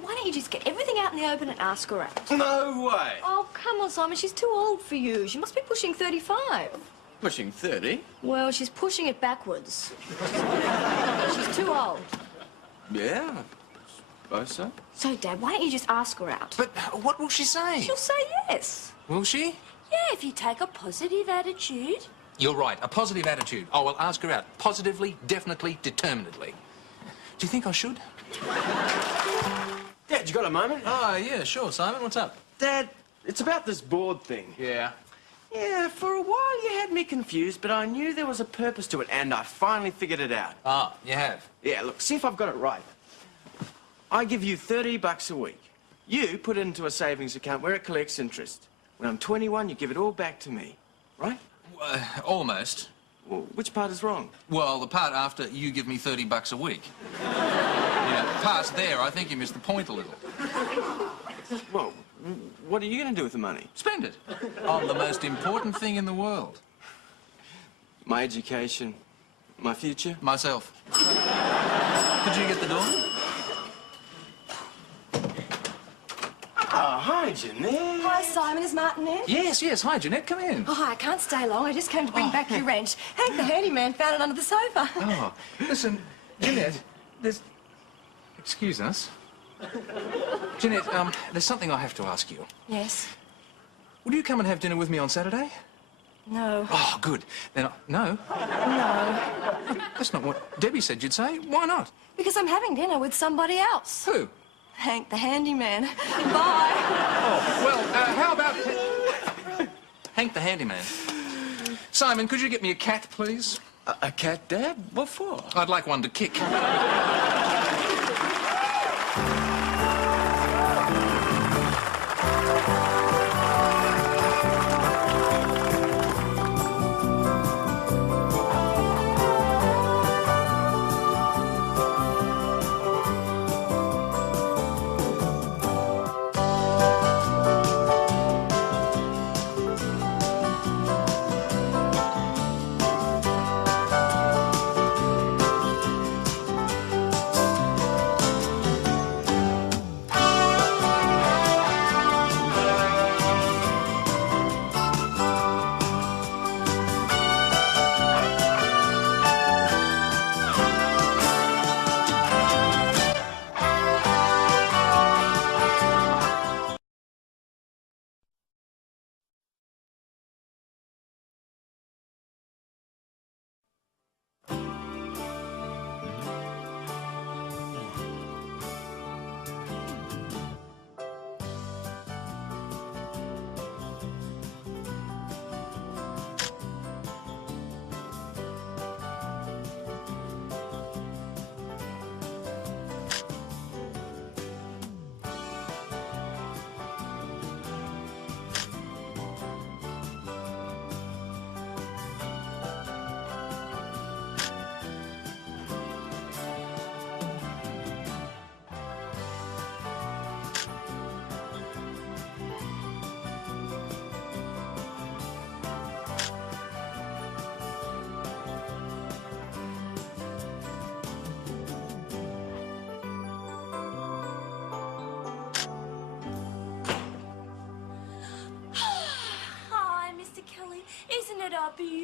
Why don't you just get everything out in the open and ask her out? No way. Oh, come on, Simon. She's too old for you. She must be pushing 35. Pushing 30? Well, she's pushing it backwards. She's too old. Yeah, I suppose so. So, Dad, why don't you just ask her out? But what will she say? She'll say yes. Will she? Yeah, if you take a positive attitude. You're right, a positive attitude. I will ask her out. Positively, definitely, determinedly. Do you think I should? Dad, you got a moment? Oh, yeah, sure, Simon. What's up? Dad, it's about this board thing. Yeah. Yeah, for a while you had me confused, but I knew there was a purpose to it, and I finally figured it out. Ah, you have? Yeah, look, see if I've got it right. I give you $30 a week. You put it into a savings account where it collects interest. When I'm 21, you give it all back to me, right? Almost. Well, which part is wrong? Well, the part after you give me $30 a week. Yeah, past there, I think you missed the point a little. Well, what are you going to do with the money? Spend it on the most important thing in the world. My education, my future. Myself. Could you get the door? Oh, hi, Jeanette. Hi, Simon. Is Martin in? Yes, yes. Hi, Jeanette. Come in. Oh, I can't stay long. I just came to bring back your wrench. Hank, the handyman, found it under the sofa. Oh, listen, Jeanette, there's... Excuse us. Jeanette, there's something I have to ask you. Yes. Would you come and have dinner with me on Saturday? No. Oh, good. Then, no? No. That's not what Debbie said you'd say. Why not? Because I'm having dinner with somebody else. Who? Hank, the handyman. Bye. Oh, well, how about... Hank the handyman. Simon, could you get me a cat, please? A cat, Dad? What for? I'd like one to kick.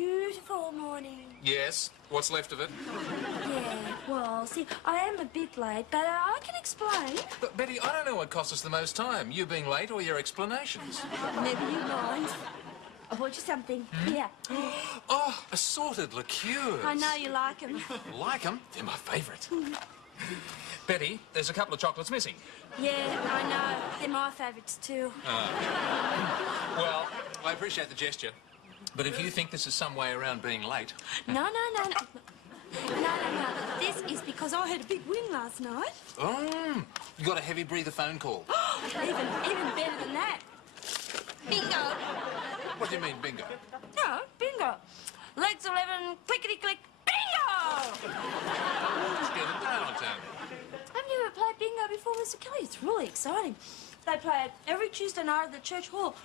beautiful morning. Yes. What's left of it? Yeah, well, see, I am a bit late, but I can explain. But, Betty, I don't know what cost us the most time. You being late or your explanations? Never you mind. I bought you something. Here. Oh, assorted liqueurs. I know you like them. Like them? They're my favourite. Betty, there's a couple of chocolates missing. Yeah, I know. They're my favourites too. Well, I appreciate the gesture. But if you think this is some way around being late... No. This is because I had a big win last night. Oh, you got a heavy breather phone call. Even better than that. Bingo. What do you mean, bingo? No, bingo. Legs 11, clickety-click, bingo! Just get it down, Tony. I've never played bingo before, Mr. Kelly. It's really exciting. They play it every Tuesday night at the church hall.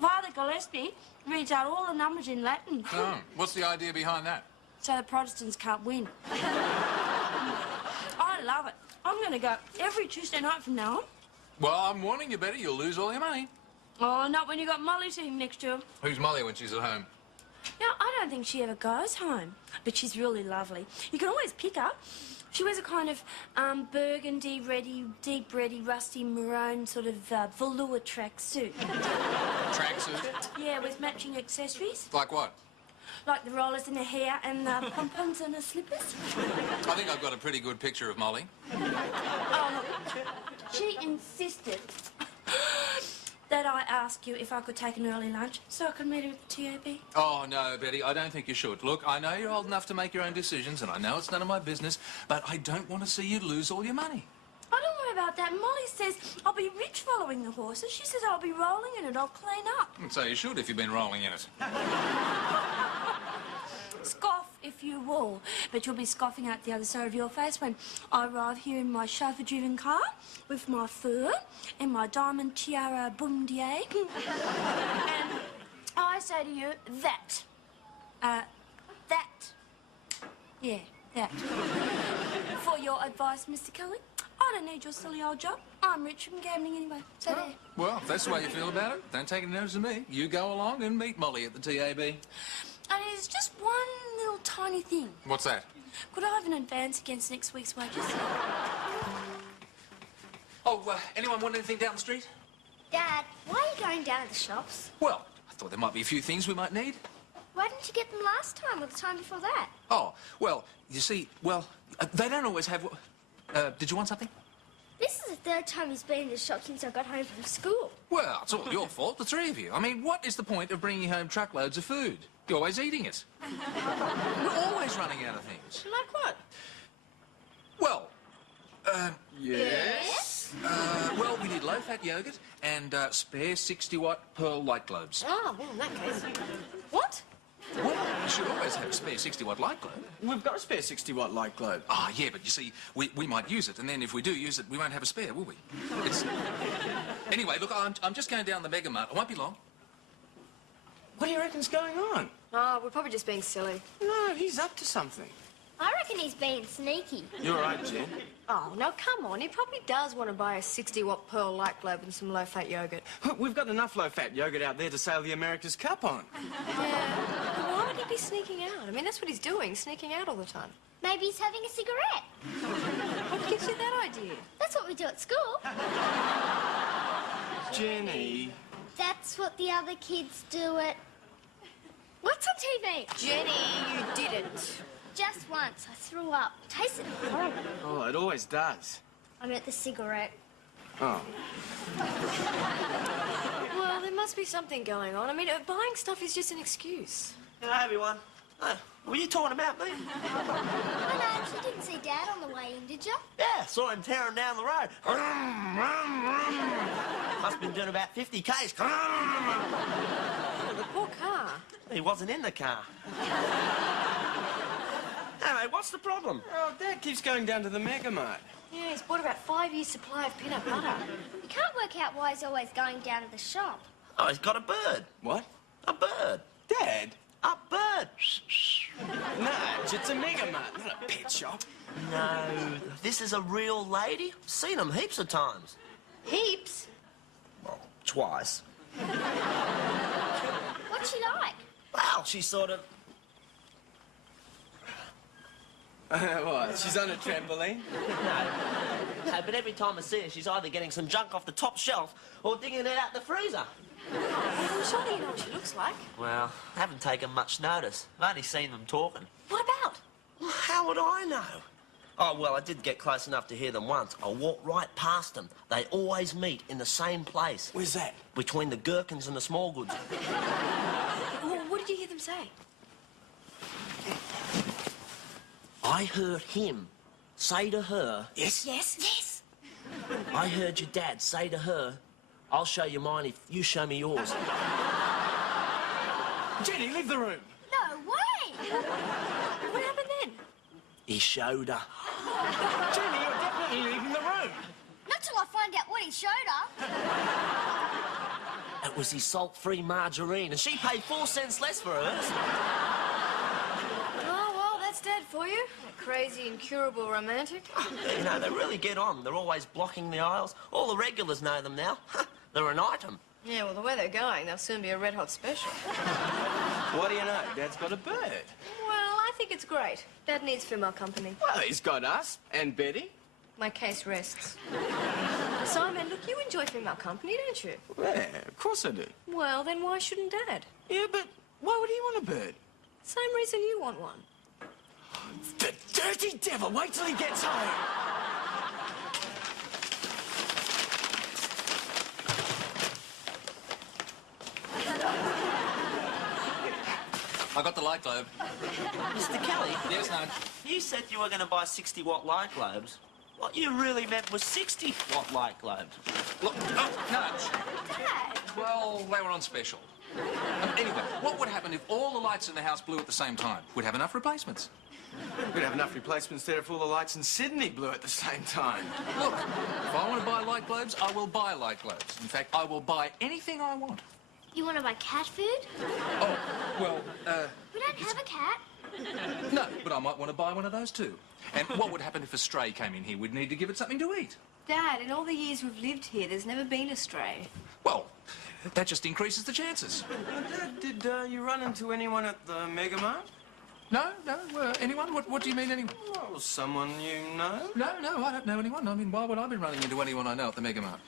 Father Gillespie reads out all the numbers in Latin. Oh, what's the idea behind that? So the Protestants can't win. I love it. I'm going to go every Tuesday night from now on. Well, I'm warning you, Betty, you'll lose all your money. Oh, not when you got Molly sitting next to him. Who's Molly when she's at home? No, I don't think she ever goes home. But she's really lovely. You can always pick her. She wears a kind of burgundy, deep reddy, rusty maroon sort of velour tracksuit. Tracksuit? Yeah, with matching accessories. Like what? Like the rollers in her hair and the pompons in her slippers. I think I've got a pretty good picture of Molly. Oh, look, she insisted that I ask you if I could take an early lunch so I could meet her at the TAB. Oh, no, Betty, I don't think you should. Look, I know you're old enough to make your own decisions, and I know it's none of my business, but I don't want to see you lose all your money. I don't worry about that. Molly says I'll be rich following the horses. She says I'll be rolling in it. I'll clean up. So you should if you've been rolling in it. Scoff if you will, but you'll be scoffing out the other side of your face when I arrive here in my chauffeur-driven car with my fur and my diamond tiara bundier. And I say to you, that. Yeah, that. For your advice, Mr. Kelly, I don't need your silly old job. I'm rich from gambling anyway, so there. Well, if that's the way you feel about it, don't take any notice of me. You go along and meet Molly at the TAB. And there's just one little tiny thing. What's that? Could I have an advance against next week's wages? Oh, anyone want anything down the street? Dad, why are you going down to the shops? Well, I thought there might be a few things we might need. Why didn't you get them last time or the time before that? Oh, well, you see, they don't always have... did you want something? This is the third time he's been in the shop since I got home from school. Well, it's all your fault, the three of you. I mean, what is the point of bringing home truckloads of food? You're always eating it. We're always running out of things. Like what? Well, yes? Well, we need low-fat yogurt and spare 60-watt pearl light globes. Oh, well, in that case. What? Well, you should always have a spare 60-watt light globe. We've got a spare 60-watt light globe. Ah, yeah, but you see, we might use it, and then if we do use it, we won't have a spare, will we? Anyway, look, I'm just going down the Mega Mart. I won't be long. What do you reckon's going on? Oh, we're probably just being silly. No, he's up to something. I reckon he's being sneaky. You're right, Jen. Oh, no, come on. He probably does want to buy a 60-watt pearl light globe and some low-fat yogurt. We've got enough low-fat yogurt out there to sail the America's Cup on. Yeah. But why would he be sneaking out? I mean, that's what he's doing, sneaking out all the time. Maybe he's having a cigarette. What gives you that idea? That's what we do at school. Jenny. That's what the other kids do at... What's on TV? Jenny, you didn't. Just once, I threw up. Tasted horrible. Oh, it always does. I meant the cigarette. Oh. Well, there must be something going on. I mean, buying stuff is just an excuse. Hi, everyone. Were you talking about me? Oh, no, you didn't see Dad on the way in, did you? Yeah, saw him tearing down the road. Must have been doing about 50 Ks. Oh, the poor car. He wasn't in the car. Anyway, what's the problem? Oh, Dad keeps going down to the Mega Mart. Yeah, he's bought about 5 years' supply of peanut butter. You can't work out why he's always going down to the shop. Oh, he's got a bird. What? A bird. Dad? A bird. Nudge, it's a Mega Mart, not a pet shop. No, this is a real lady. Seen them heaps of times. Heaps? Well, twice. What's she like? Well, she's sort of What? She's on a trampoline? No, but every time I see her, she's either getting some junk off the top shelf or digging it out the freezer. Well, surely you know what she looks like. Well, I haven't taken much notice. I've only seen them talking. What about? Well, how would I know? Oh, well, I did get close enough to hear them once. I walked right past them. They always meet in the same place. Where's that? Between the gherkins and the small goods. Well, what did you hear them say? I heard him say to her... Yes? Yes? Yes. I heard your dad say to her, I'll show you mine if you show me yours. Jenny, leave the room. No way! What happened then? He showed her. Jenny, you're definitely leaving the room. Not till I find out what he showed her. It was his salt-free margarine, and she paid 4 cents less for hers. Oh, well, that's dead for you. A crazy, incurable romantic. You know, they really get on. They're always blocking the aisles. All the regulars know them now. They're an item. Yeah, well, the way they're going, they'll soon be a red-hot special. What do you know? Dad's got a bird. Well, I think it's great. Dad needs female company. Well, he's got us and Betty. My case rests. Simon, look, you enjoy female company, don't you? Yeah, of course I do. Well, then why shouldn't Dad? Yeah, but why would he want a bird? Same reason you want one. The dirty devil! Wait till he gets home! I got the light globe. Mr. Kelly, Yes, Nudge? you said you were going to buy 60-watt light globes. What you really meant was 60-watt light globes. Look, oh, Nudge. Dad! Well, they were on special. Anyway, what would happen if all the lights in the house blew at the same time? We'd have enough replacements. We'd have enough replacements there if all the lights in Sydney blew at the same time. Look, if I want to buy light globes, I will buy light globes. In fact, I will buy anything I want. You want to buy cat food? Oh, well, We don't have a cat. no, but I might want to buy one of those too. And what would happen if a stray came in here? We'd need to give it something to eat. Dad, in all the years we've lived here, there's never been a stray. Well, that just increases the chances. Dad, did you run into anyone at the Mega Mart? No, anyone? What do you mean, anyone? Well, someone you know? No, I don't know anyone. I mean, why would I be running into anyone I know at the Mega Mart?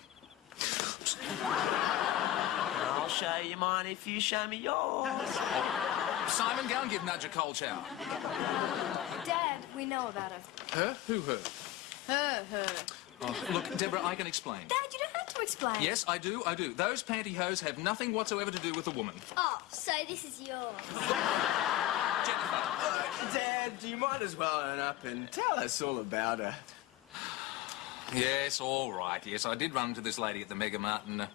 I'll show you mine if you show me yours. Simon, go and give Nudge a cold shower. Dad, we know about her. Her? Who her? Her. Oh, look, Deborah, I can explain. Dad, you don't have to explain. Yes, I do. Those pantyhose have nothing whatsoever to do with a woman. Oh, so this is yours. Jennifer. Dad, you might as well own up and tell us all about her. Yes, all right. Yes, I did run into this lady at the Mega Mart and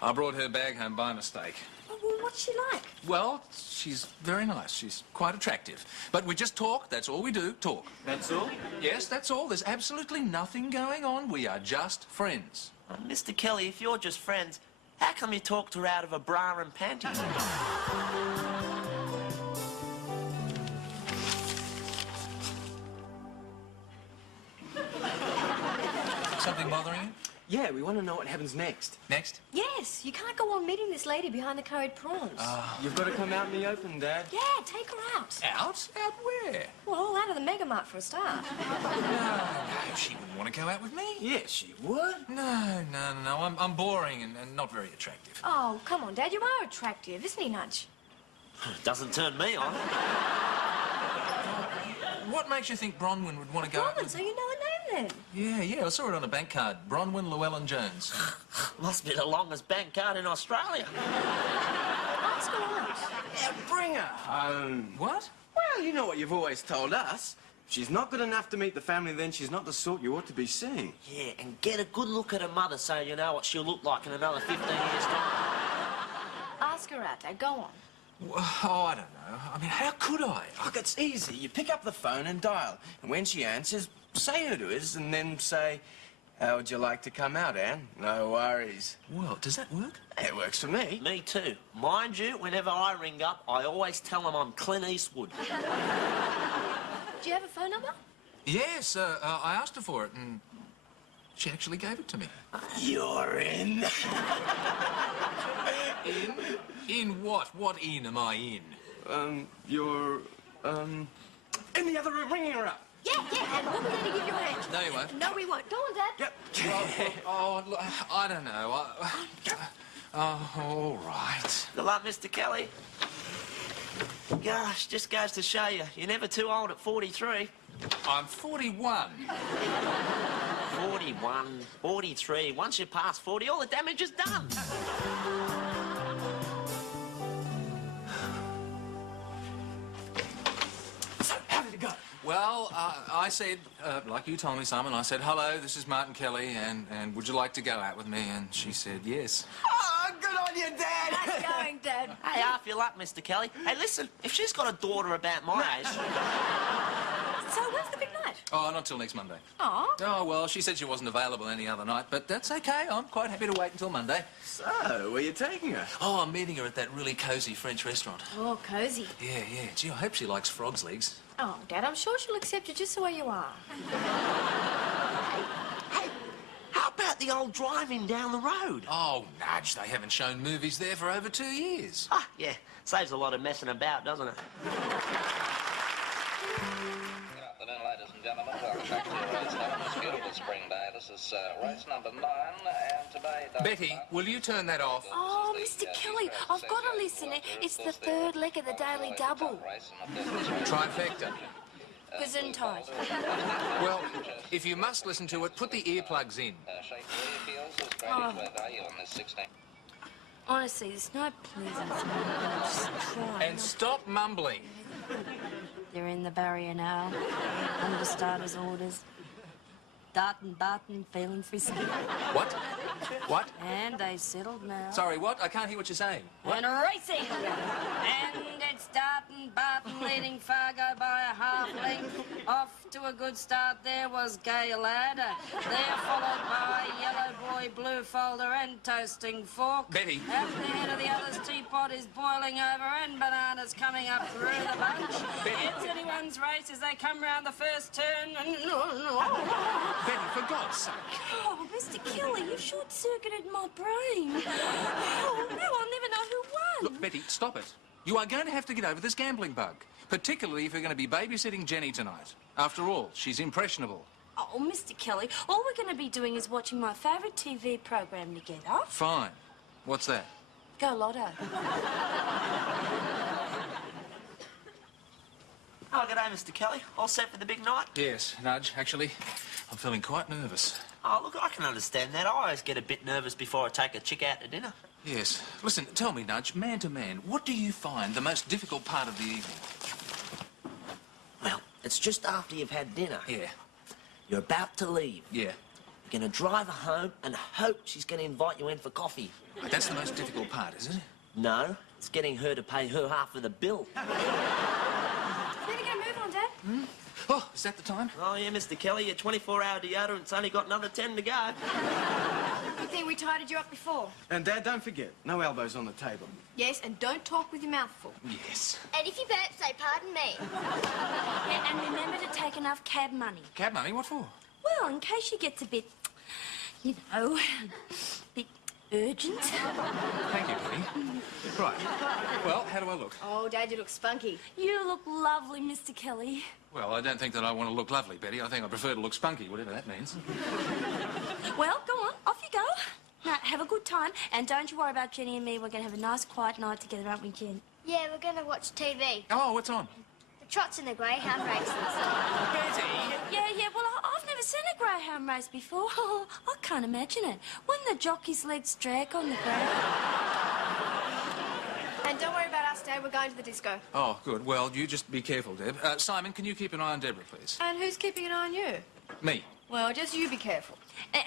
I brought her bag home by mistake. Well, what's she like? Well, she's very nice. She's quite attractive. But we just talk. That's all we do. Talk. That's all? Yes, that's all. There's absolutely nothing going on. We are just friends. Mr. Kelly, if you're just friends, how come you talked her out of a bra and panties? Something bothering you? Yeah, we want to know what happens next. Next? Yes, you can't go on meeting this lady behind the curried prawns. You've got to come out in the open, Dad. Yeah, take her out. Out? Out where? Well, out of the Mega Mart for a start. No, she wouldn't want to go out with me. Yes, she would. No. I'm boring and not very attractive. Oh, come on, Dad, you are attractive, isn't he, Nudge? Doesn't turn me on. What makes you think Bronwyn would want to go out Bronwyn, with... so you know her name then? Yeah, I saw it on a bank card. Bronwyn Llewellyn Jones. Must be the longest bank card in Australia. Ask her out. Yeah, bring her home. What? Well, you know what you've always told us. If she's not good enough to meet the family, then she's not the sort you ought to be seeing. Yeah, and get a good look at her mother so you know what she'll look like in another 15 years' time. Ask her out, Dad. Go on. Oh, I don't know. I mean, how could I? Look, it's easy. You pick up the phone and dial. And when she answers, say who it is, and then say, how would you like to come out, Anne? No worries. Well, does that work? It works for me. Me too. Mind you, whenever I ring up, I always tell them I'm Clint Eastwood. Do you have a phone number? Yes, I asked her for it, and she actually gave it to me. You're in. In? In what? What in am I in? You're, in the other room ringing her up. Yeah, and we'll be there to give you a hand. No, you won't. No, we won't. Go on, Dad. Yep. Oh, look, I don't know. Oh, all right. Good luck, Mr. Kelly. Gosh, just goes to show you, you're never too old at 43. I'm 41. 41, 43. Once you pass 40, all the damage is done. So, how did it go? Well, I said, like you told me, Simon, I said, hello, this is Martin Kelly, and would you like to go out with me? And she said, yes. Oh, good on you, Dad! Nice going, Dad. Hey, half your luck, Mr. Kelly. Hey, listen, if she's got a daughter about my age... So when's the big night? Oh, not till next Monday. Oh. Oh, well, she said she wasn't available any other night, but that's okay. I'm quite happy to wait until Monday. So, where are you taking her? Oh, I'm meeting her at that really cosy French restaurant. Oh, cosy. Yeah. Gee, I hope she likes frog's legs. Oh, Dad, I'm sure she'll accept you just the way you are. Hey, how about the old drive-in down the road? Oh, nudge, they haven't shown movies there for over 2 years. Ah, yeah, saves a lot of messing about, doesn't it? Good afternoon, ladies and gentlemen. Welcome back to your race number. This beautiful spring day. This is race number 9, and today... Betty, will you turn that off? Oh, Mr. Kelly, I've got to listen. It's the third leg of the daily double. Trifecta. Gesundheit. Well, if you must listen to it, put the earplugs in. Honestly, there's no pleasing thing. Just try. And stop mumbling. They're in the barrier now. Under starters' orders. Darting, feeling frisky. What? What? And they settled now. Sorry, what? I can't hear what you're saying. What? And racing! And it's Barton leading Fargo by a half length. Off to a good start there was Gay Lad. There followed by Yellow Boy, Blue Folder and Toasting Fork. Betty. At the head of the others, Teapot is boiling over and Bananas coming up through the bunch. Betty. It's anyone's race as they come round the first turn. Betty, for God's sake. Oh, Mr. Kelly, you short-circuited my brain. Oh, now I'll never know who won. Look, Betty, stop it. You are going to have to get over this gambling bug, particularly if you're going to be babysitting Jenny tonight. After all, she's impressionable. Oh, Mr. Kelly, all we're going to be doing is watching my favourite TV program together. Fine. What's that? Go Lotto. Oh, g'day, Mr. Kelly. All set for the big night? Yes, Nudge, actually, I'm feeling quite nervous. Oh, look, I can understand that. I always get a bit nervous before I take a chick out to dinner. Yes. Listen, tell me, Nudge, man to man, what do you find the most difficult part of the evening? Well, it's just after you've had dinner. Yeah. You're about to leave. Yeah. You're going to drive her home and hope she's going to invite you in for coffee. But that's the most difficult part, isn't it? No, it's getting her to pay her half of the bill. Better get a move on, Dad. Oh, is that the time? Oh, yeah, Mr. Kelly, your 24-hour deodorant's only got another 10 to go. Good thing we tidied you up before. And, Dad, don't forget, no elbows on the table. Yes, and don't talk with your mouth full. Yes. And if you burp, say pardon me. Yeah, and remember to take enough cab money. Cab money? What for? Well, in case she gets a bit, you know, bit urgent. Thank you, Betty. Right. Well, how do I look? Oh, Dad, you look spunky. You look lovely, Mr. Kelly. Well, I don't think that I want to look lovely, Betty. I think I prefer to look spunky, whatever that means. Well, go on, off you go. Now, have a good time, and don't you worry about Jenny and me. We're going to have a nice, quiet night together, aren't we, Jen? Yeah, we're going to watch TV. Oh, what's on? The trots and the greyhound races. Betty! Yeah, well, I've never seen a greyhound race before. Oh, I can't imagine it. When the jockey's legs drag on the ground. And don't worry about us, Dad. We're going to the disco. Oh, good. Well, you just be careful, Deb. Simon, can you keep an eye on Deborah, please? And who's keeping an eye on you? Me. Well, just you be careful.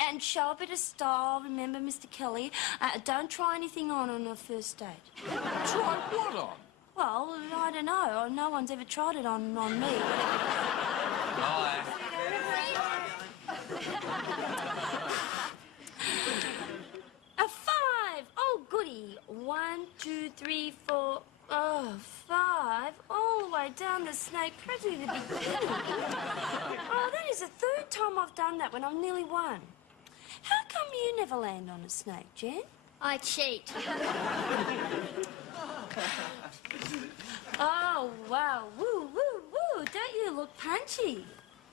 And show a bit of style, remember, Mr. Kelly. Don't try anything on the first date. Try what on? Well, I don't know. No one's ever tried it on me. Bye. A 5! Oh, goody. 1, 2, 3, 4. Oh, 5. All the way down the snake, practically the beginning. Oh, that is the third time I've done that when I've nearly won. How come you never land on a snake, Jen? I cheat. Oh, wow. Woo. Don't you look punchy?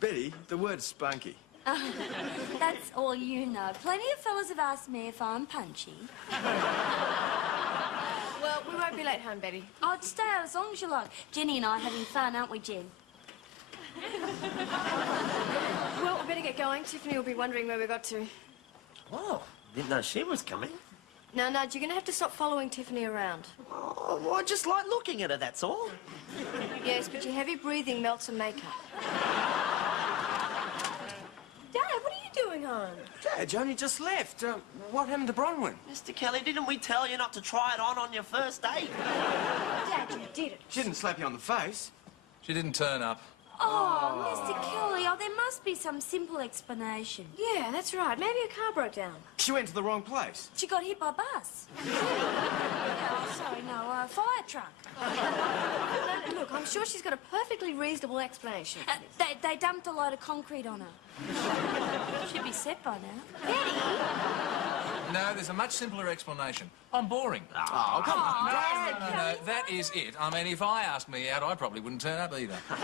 Betty, the word's spunky. That's all you know. Plenty of fellas have asked me if I'm punchy. Well, we won't be late home, Betty. I'd stay out as long as you like. Jenny and I are having fun, aren't we, Jen? Well, we better get going. Tiffany will be wondering where we got to. Oh, didn't know she was coming. Now, Nudge, you're going to have to stop following Tiffany around. Oh, well, I just like looking at her, that's all. Yes, but your heavy breathing melts her makeup. Dad, what are you doing home? Dad, you only just left. What happened to Bronwyn? Mr. Kelly, didn't we tell you not to try it on your first date? Dad, you did it. She didn't slap you on the face. She didn't turn up. Oh, Mr. Kelly, there must be some simple explanation. Yeah, that's right. Maybe a car broke down. She went to the wrong place. She got hit by a bus. A fire truck. No, look, I'm sure she's got a perfectly reasonable explanation. They dumped a load of concrete on her. She'd be set by now. No, there's a much simpler explanation. I'm boring. Oh, come on. No, that is it. I mean, if I asked me out, I probably wouldn't turn up either. Oh,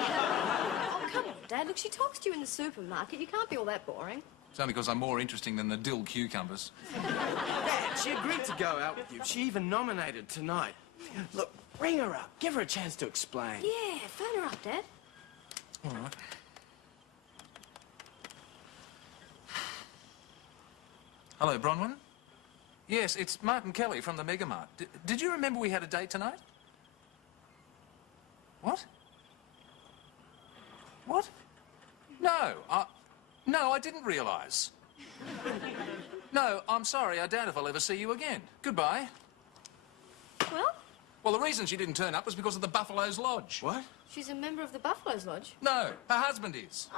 come on, Dad. Look, she talks to you in the supermarket. You can't be all that boring. It's only because I'm more interesting than the dill cucumbers. Dad, she agreed to go out with you. She even nominated tonight. Look, ring her up. Give her a chance to explain. Yeah, phone her up, Dad. All right. Hello, Bronwyn. Yes, it's Martin Kelly from the Megamart. Did you remember we had a date tonight? What? What? No, I didn't realise. No, I'm sorry. I doubt if I'll ever see you again. Goodbye. Well, Well, the reason she didn't turn up was because of the Buffalo's Lodge. What? she's a member of the Buffalo's Lodge. No, her husband is.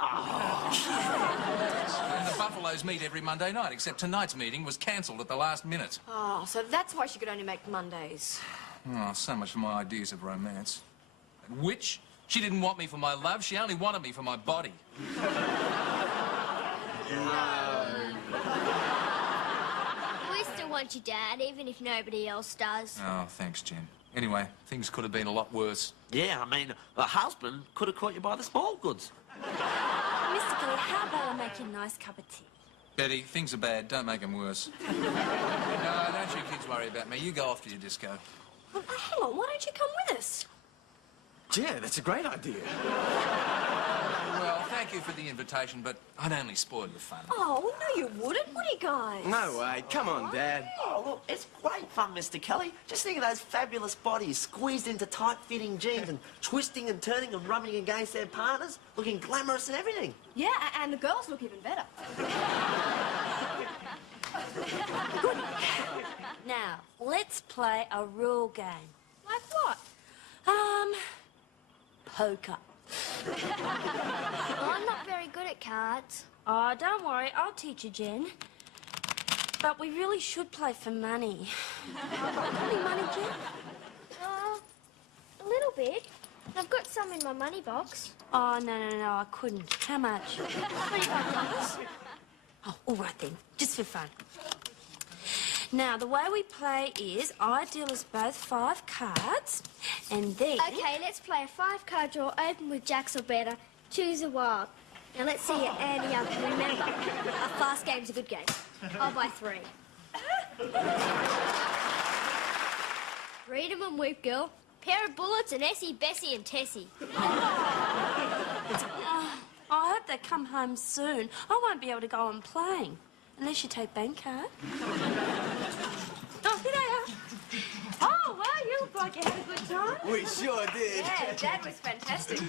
And the Buffaloes meet every Monday night, except tonight's meeting was cancelled at the last minute. Oh, so that's why she could only make Mondays. Oh, so much for my ideas of romance. And witch? She didn't want me for my love, she only wanted me for my body. We still want you, Dad, even if nobody else does. Oh, thanks, Jen. Anyway, things could have been a lot worse. Yeah, I mean, a husband could have caught you by the small goods. Mr. Kelly, how about I make you a nice cup of tea? Betty, things are bad. Don't make them worse. No, don't you kids worry about me. You go off to your disco. Well, hang on, why don't you come with us? Yeah, that's a great idea. Well, thank you for the invitation, but I'd only spoil your fun. Oh, well, no, you wouldn't, would you guys? No way. Come on, Dad. Oh, look, it's great fun, Mr. Kelly. Just think of those fabulous bodies squeezed into tight-fitting jeans and twisting and turning and rubbing against their partners, looking glamorous and everything. Yeah, and the girls look even better. Now, let's play a real game. Like what? Poker. Well, I'm not very good at cards. Oh, don't worry, I'll teach you, Jen. But we really should play for money. Any money, Jen? A little bit. I've got some in my money box. Oh, no, I couldn't. How much? $25. Oh, all right then, just for fun. Now, the way we play is I deal us both 5 cards, and then... Okay, let's play a 5-card draw, open with jacks or better. Choose a wild. Now, let's see your ante up. Remember, a fast game's a good game. I'll buy 3. Read 'em and weep, girl. Pair of bullets and Essie, Bessie and Tessie. I hope they come home soon. I won't be able to go on playing. Unless you take bank card. Oh, here they are. Oh, well, you look like you had a good time. We sure did. Yeah, Dad was fantastic.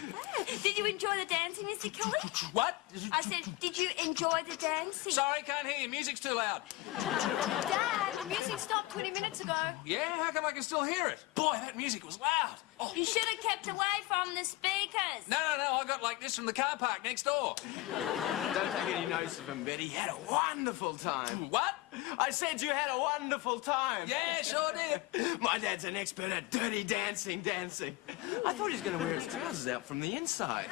Did you enjoy the dancing, Mr. Kelly? What? I said, did you enjoy the dancing? Sorry, can't hear you. Music's too loud. Dad, the music stopped 20 minutes ago. Yeah, how come I can still hear it? Boy, that music was loud. Oh. You should have kept away from the speakers. No, I got like this from the car park next door. Don't take any notice of him, Betty. He had a wonderful time. What? I said you had a wonderful time. Yeah, sure did. My dad's an expert at dirty dancing. I thought he was going to wear his trousers out from the inside. side.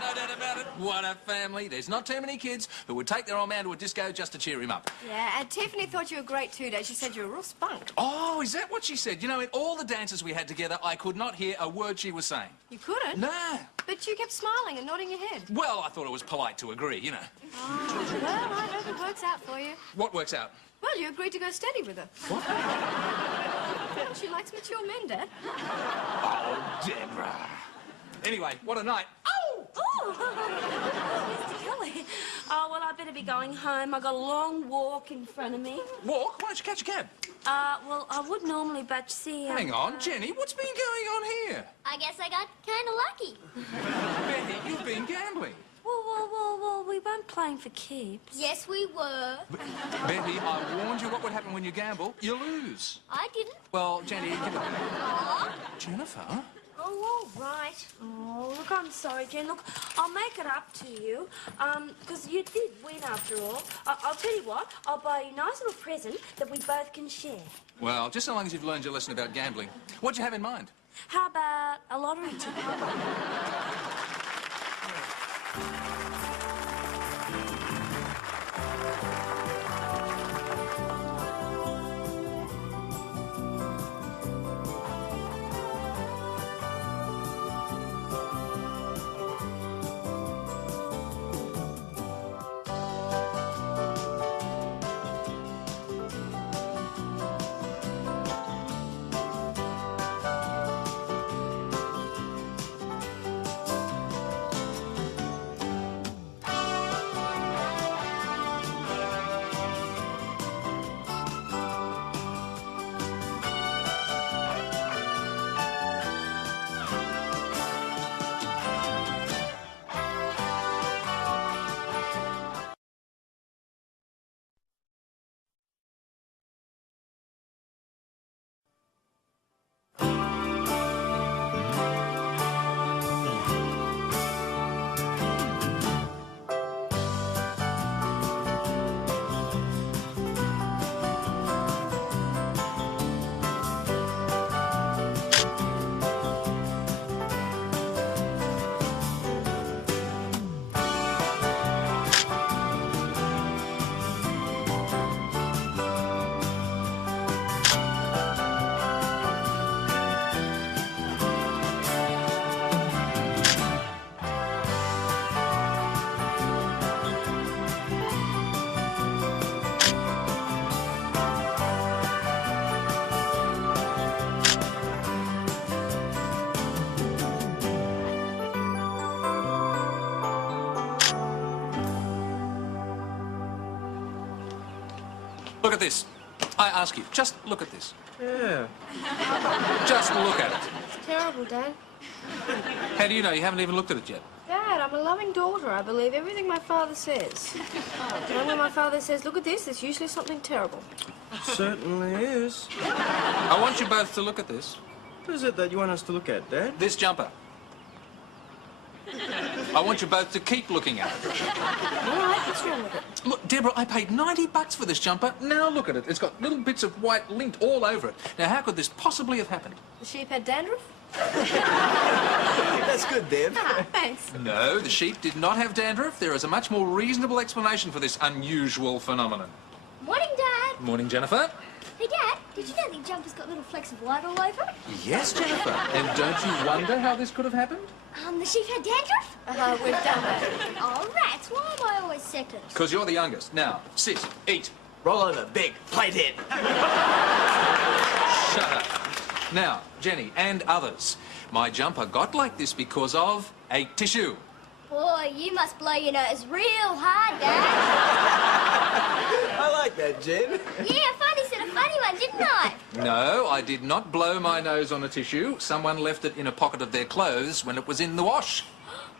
No doubt about it. What a family. There's not too many kids who would take their old man to a disco just to cheer him up. Yeah, and Tiffany thought you were great too, Dad. She said you were a real spunk. Oh, is that what she said? You know, in all the dances we had together, I could not hear a word she was saying. You couldn't? No. But you kept smiling and nodding your head. Well, I thought it was polite to agree, you know. Oh, well, I hope it works out for you. What works out? Well, you agreed to go steady with her. What? Well, she likes mature men, Dad. Oh, Deborah. Anyway, what a night. Oh! Oh, Mr. Kelly. Oh, well, I better be going home. I've got a long walk in front of me. Walk? Why don't you catch a cab? Well, I would normally, but see... Hang on, Jenny, what's been going on here? I guess I got kind of lucky. Betty, you've been gambling. Well, we weren't playing for keeps. Yes, we were. Betty, I warned you what would happen when you gamble. You lose. I didn't. Well, Jenny, give it back. Aw. Jennifer? Oh, all right. Oh, look, I'm sorry, Jen. Look, I'll make it up to you, because you did win after all. I'll tell you what, I'll buy you a nice little present that we both can share. Well, just so long as you've learned your lesson about gambling. What do you have in mind? How about a lottery ticket? Look at this. I ask you, just look at this. Yeah. Just look at it. It's terrible, Dad. How do you know? You haven't even looked at it yet. Dad, I'm a loving daughter. I believe everything my father says. And when my father says, look at this, there's usually something terrible. Certainly is. I want you both to look at this. What is it that you want us to look at, Dad? This jumper. I want you both to keep looking at it. All right, what's wrong with it? Look, Deborah, I paid $90 for this jumper. Now look at it. It's got little bits of white lint all over it. Now, how could this possibly have happened? The sheep had dandruff? That's good, Deb. Ah, thanks. No, the sheep did not have dandruff. There is a much more reasonable explanation for this unusual phenomenon. Morning, Dad. Morning, Jennifer. Hey, Dad, did you know the jumper's got little flecks of white all over it? Yes, Jennifer. And don't you wonder how this could have happened? The sheep had dandruff? We've done that. Oh, rats, why am I always second? Because you're the youngest. Now, sit, eat. Roll over, big, plate head. Shut up. Now, Jenny and others, my jumper got like this because of a tissue. Boy, you must blow your nose real hard, Dad. I like that, Jen. Yeah, I finally said a funny one, didn't I? No, I did not blow my nose on a tissue. Someone left it in a pocket of their clothes when it was in the wash.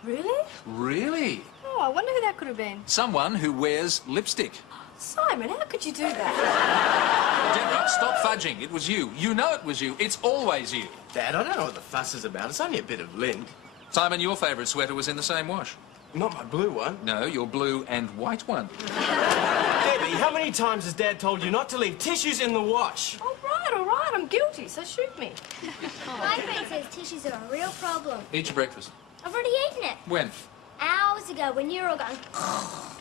Really? Really? Oh, I wonder who that could have been. Someone who wears lipstick. Simon, how could you do that? Deborah, stop fudging. It was you. You know it was you. It's always you. Dad, I don't know what the fuss is about. It's only a bit of lint. Simon, your favourite sweater was in the same wash. Not my blue one. No, your blue and white one. Debbie, how many times has Dad told you not to leave tissues in the wash? All right, I'm guilty, so shoot me. My friend says tissues are a real problem. Eat your breakfast. I've already eaten it. When? Hours ago when you were all going Oh,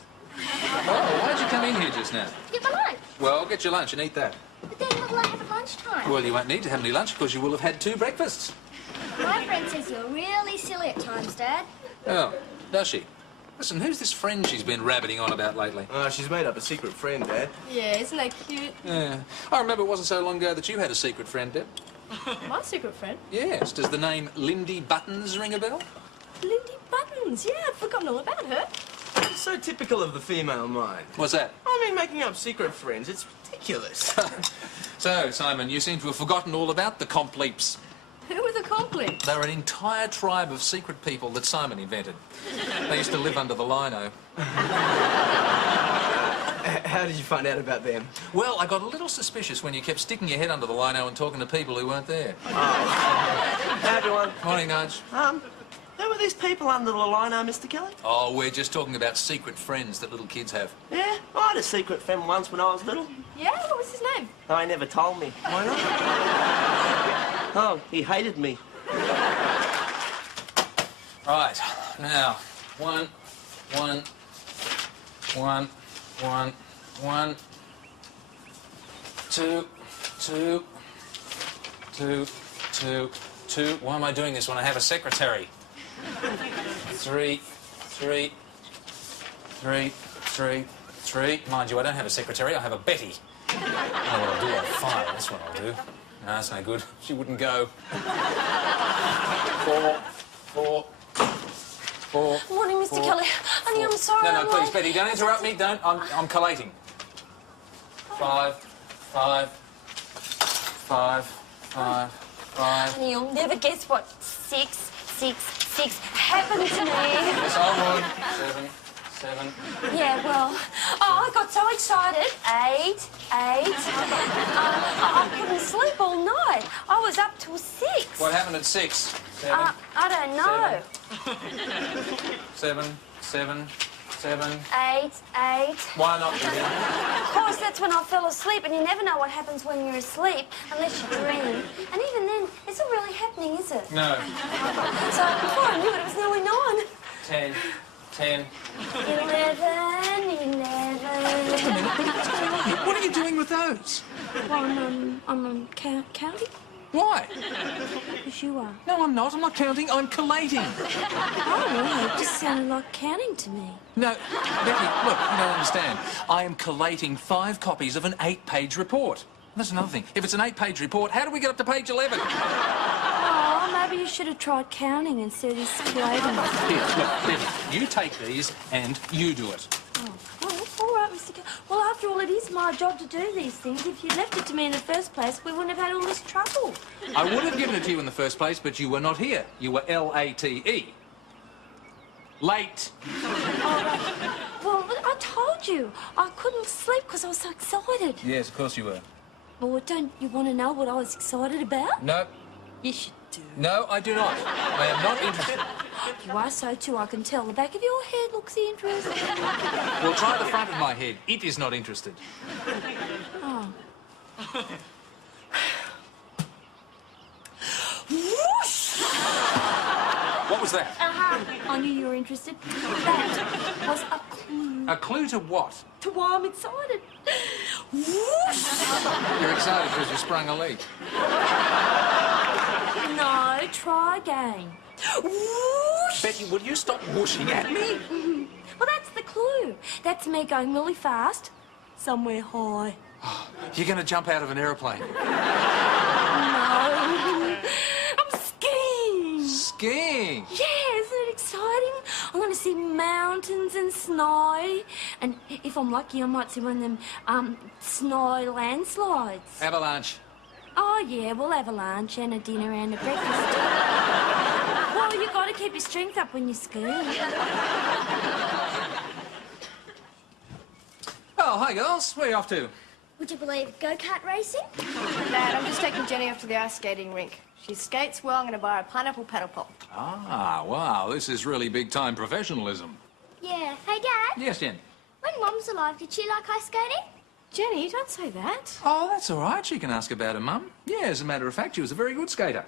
why'd you come in here just now? to get my lunch. Well, get your lunch and eat that. But then what will I have at lunchtime? Well, you won't need to have any lunch because you will have had 2 breakfasts. My friend says you're really silly at times, Dad. Oh, does she? Listen, who's this friend she's been rabbiting on about lately? She's made up a secret friend, Dad. Yeah, isn't that cute? Yeah. I remember it wasn't so long ago that you had a secret friend, Deb. My secret friend? Yes. Does the name Lindy Buttons ring a bell? Lindy Buttons. Yeah, I'd forgotten all about her. It's so typical of the female mind. What's that? I mean, making up secret friends, it's ridiculous. So, Simon, you seem to have forgotten all about the compleeps. Who were the compliments? They're an entire tribe of secret people that Simon invented. They used to live under the lino. How did you find out about them? Well, I got a little suspicious when you kept sticking your head under the lino and talking to people who weren't there. Hey, everyone. Morning, Nudge. Who are these people under the lino, Mr. Kelly? Oh, we're just talking about secret friends that little kids have. Yeah, I had a secret friend once when I was little. Yeah, what was his name? Oh, he never told me. Why not? Oh, he hated me. Right, now, 1, 2. Why am I doing this when I have a secretary? 3. Mind you, I don't have a secretary, I have a Betty. I know what I'll do, I'll fire. That's what I'll do. No, that's no good. She wouldn't go. 4. Morning, Mr. Kelly. Honey, I'm sorry. No, I'm please, late. Betty, don't interrupt me. Don't. I'm collating. 5. Honey, you'll never guess what 6 happened to me. Yes, I would. 7. Yeah, well, I got so excited. 8. I couldn't sleep all night. I was up till 6. What happened at 6? 7. I don't know. 7. 8. Why not, Betty? Of course, that's when I fell asleep, and you never know what happens when you're asleep unless you dream. And even then, it's not really happening, is it? No. So before I knew it, it was nearly 9. 10. 11. What are you doing with those? Well, I'm counting. Why? Because you are. No, I'm not. I'm not counting. I'm collating. Oh, well, it just sounded like counting to me. No, Betty, look, you don't understand. I am collating 5 copies of an 8-page report. That's another thing. If it's an 8-page report, how do we get up to page 11? Oh, maybe you should have tried counting instead of collating. Here, look, Betty, you take these and you do it. Oh, all right, Mr. Well, after all, it is my job to do these things. If you'd left it to me in the first place, we wouldn't have had all this trouble. I would have given it to you in the first place, but you were not here. You were L-A-T-E. Late. Well, I told you. I couldn't sleep because I was so excited. Yes, of course you were. Well, don't you want to know what I was excited about? No. Yes, you do. No, I do not. I am not interested. You are so too, I can tell. The back of your head looks interesting. Well, try the front of my head. It is not interested. Oh. Whoosh! What was that? I knew you were interested. That was a clue A clue to what? to why I'm excited. Whoosh! You're excited because you sprung a leak. No, try again. Whoosh! Betty, will you stop whooshing at me? Well, that's the clue. That's me going really fast, somewhere high. You're going to jump out of an aeroplane. No. I'm skiing. Skiing? Yeah, isn't it exciting? I'm going to see mountains and snow. And if I'm lucky, I might see one of them snow landslides. Avalanche. Oh, yeah, we'll have a lunch and a dinner and a breakfast. Well, you've got to keep your strength up when you ski. Oh, hi, girls. Where are you off to? Would you believe go-kart racing? Dad, I'm just taking Jenny off to the ice skating rink. She skates well. I'm going to buy her a pineapple paddle pop. Ah, wow. This is really big-time professionalism. Yeah. Hey, Dad. Yes, Jen. When Mum's alive, did she like ice skating? Jenny, don't say that. Oh, that's all right. She can ask about her mum. Yeah, as a matter of fact, she was a very good skater.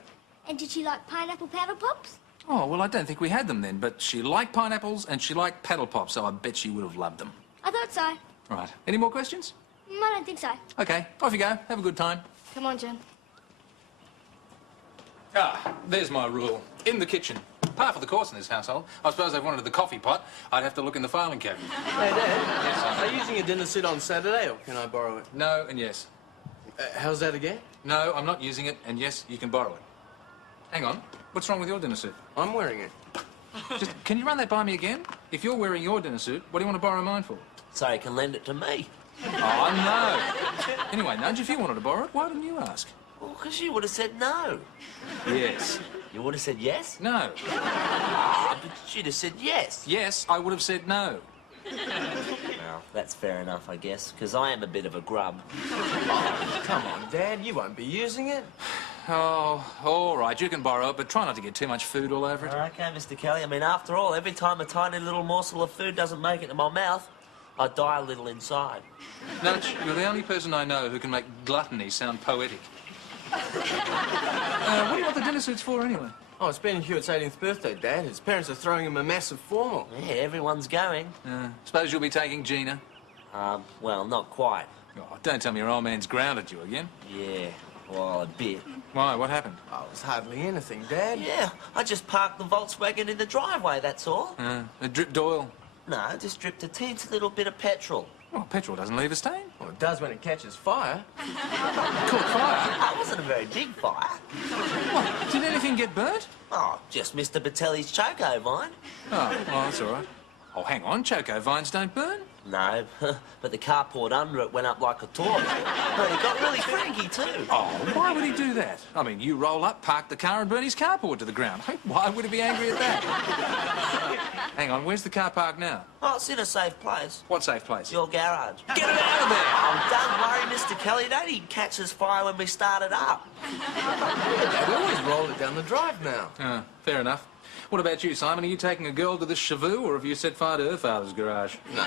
And did she like pineapple paddle pops? Oh, well, I don't think we had them then, but she liked pineapples and she liked paddle pops, so I bet she would have loved them. I thought so. Right. Any more questions? I don't think so. Okay, off you go. Have a good time. Come on, Jen. Ah, there's my rule. In the kitchen. Par for the course in this household. I suppose they wanted the coffee pot. I'd have to look in the filing cabinet. Hey, Dad. Yes, Are you using a dinner suit on Saturday, or can I borrow it? No and yes. How's that again? No, I'm not using it, and yes, you can borrow it. Hang on. What's wrong with your dinner suit? I'm wearing it. Just, can you run that by me again? If you're wearing your dinner suit, what do you want to borrow mine for? So you can lend it to me. Oh, no. Anyway, Nudge, if you wanted to borrow it, why didn't you ask? Well, because you would have said no. Yes. You would have said yes? No. Ah, but you'd have said yes. Yes, I would have said no. Well, that's fair enough, I guess, because I am a bit of a grub. Come on, Dad, you won't be using it. Oh, all right, you can borrow it, but try not to get too much food all over it. Okay, Mr. Kelly. I mean, after all, every time a tiny little morsel of food doesn't make it to my mouth, I die a little inside. Nudge, you're the only person I know who can make gluttony sound poetic. What do you want the dinner suits for, anyway? Oh, it's Ben Hewitt's 18th birthday, Dad. His parents are throwing him a massive formal. Yeah, everyone's going. Suppose you'll be taking Gina? Well, not quite. Oh, don't tell me your old man's grounded you again. Yeah, well, a bit. Why, what happened? Oh, it's hardly anything, Dad. Yeah, I just parked the Volkswagen in the driveway, that's all. It dripped oil. No, just dripped a teensy little bit of petrol. Well, petrol doesn't leave a stain. Well, it does when it catches fire. Caught fire? That wasn't a very big fire. What, did anything get burnt? Oh, just Mr. Batelli's choco vine. Oh, well, that's all right. Oh, hang on, choco vines don't burn. No, but the carport under it went up like a torch. But he got really cranky too. Oh, why would he do that? I mean, you roll up, park the car and burn his carport to the ground. Why would he be angry at that? Hang on, where's the car parked now? Oh, it's in a safe place. What safe place? Your garage. Get it out of there! Oh, don't worry, Mr. Kelly. Don't even catch this fire when we start it up. Dad, we always roll it down the drive now. Fair enough. What about you, Simon? Are you taking a girl to this chavoo, or have you set fire to her father's garage? No.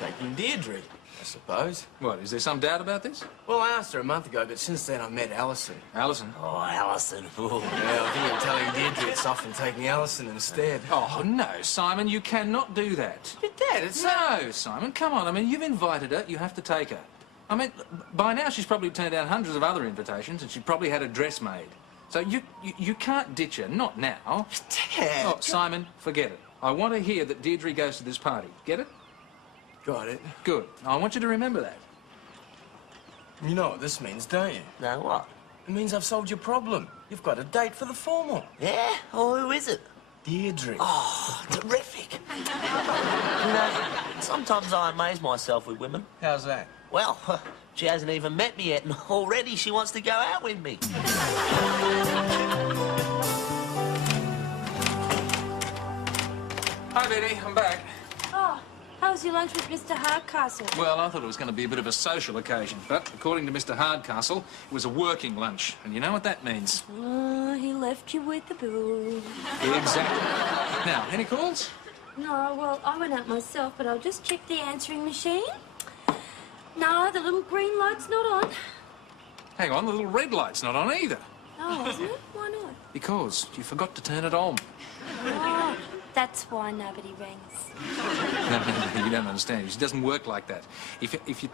Taking Deirdre, I suppose. What, is there some doubt about this? Well, I asked her a month ago, but since then I met Alison. Alison? Oh, Alison. Ooh. Yeah, I think I'm telling Deirdre it's off and taking Alison instead. Oh, no, Simon, you cannot do that. But Dad, it's... No, Simon, come on. I mean, you've invited her, you have to take her. I mean, by now she's probably turned down hundreds of other invitations, and she probably had a dress made. So you can't ditch her, not now. Dad... Oh, Simon, forget it. I want to hear that Deirdre goes to this party. Get it? Got it. Good. I want you to remember that. You know what this means, don't you? No, what? It means I've solved your problem. You've got a date for the formal. Yeah? Oh, who is it? Deirdre. Oh, terrific. You know, sometimes I amaze myself with women. How's that? Well, she hasn't even met me yet, and already she wants to go out with me. Hi, Betty. I'm back. Oh, how was your lunch with Mr. Hardcastle? Well, I thought it was going to be a bit of a social occasion, but according to Mr. Hardcastle, it was a working lunch, and you know what that means. He left you with the bill. Exactly. Now, any calls? No, well, I went out myself, but I'll just check the answering machine. No, the little green light's not on. Hang on, the little red light's not on either. Oh, isn't it? Why not? Because you forgot to turn it on. Oh, that's why nobody rings. No, you don't understand. It doesn't work like that. If you...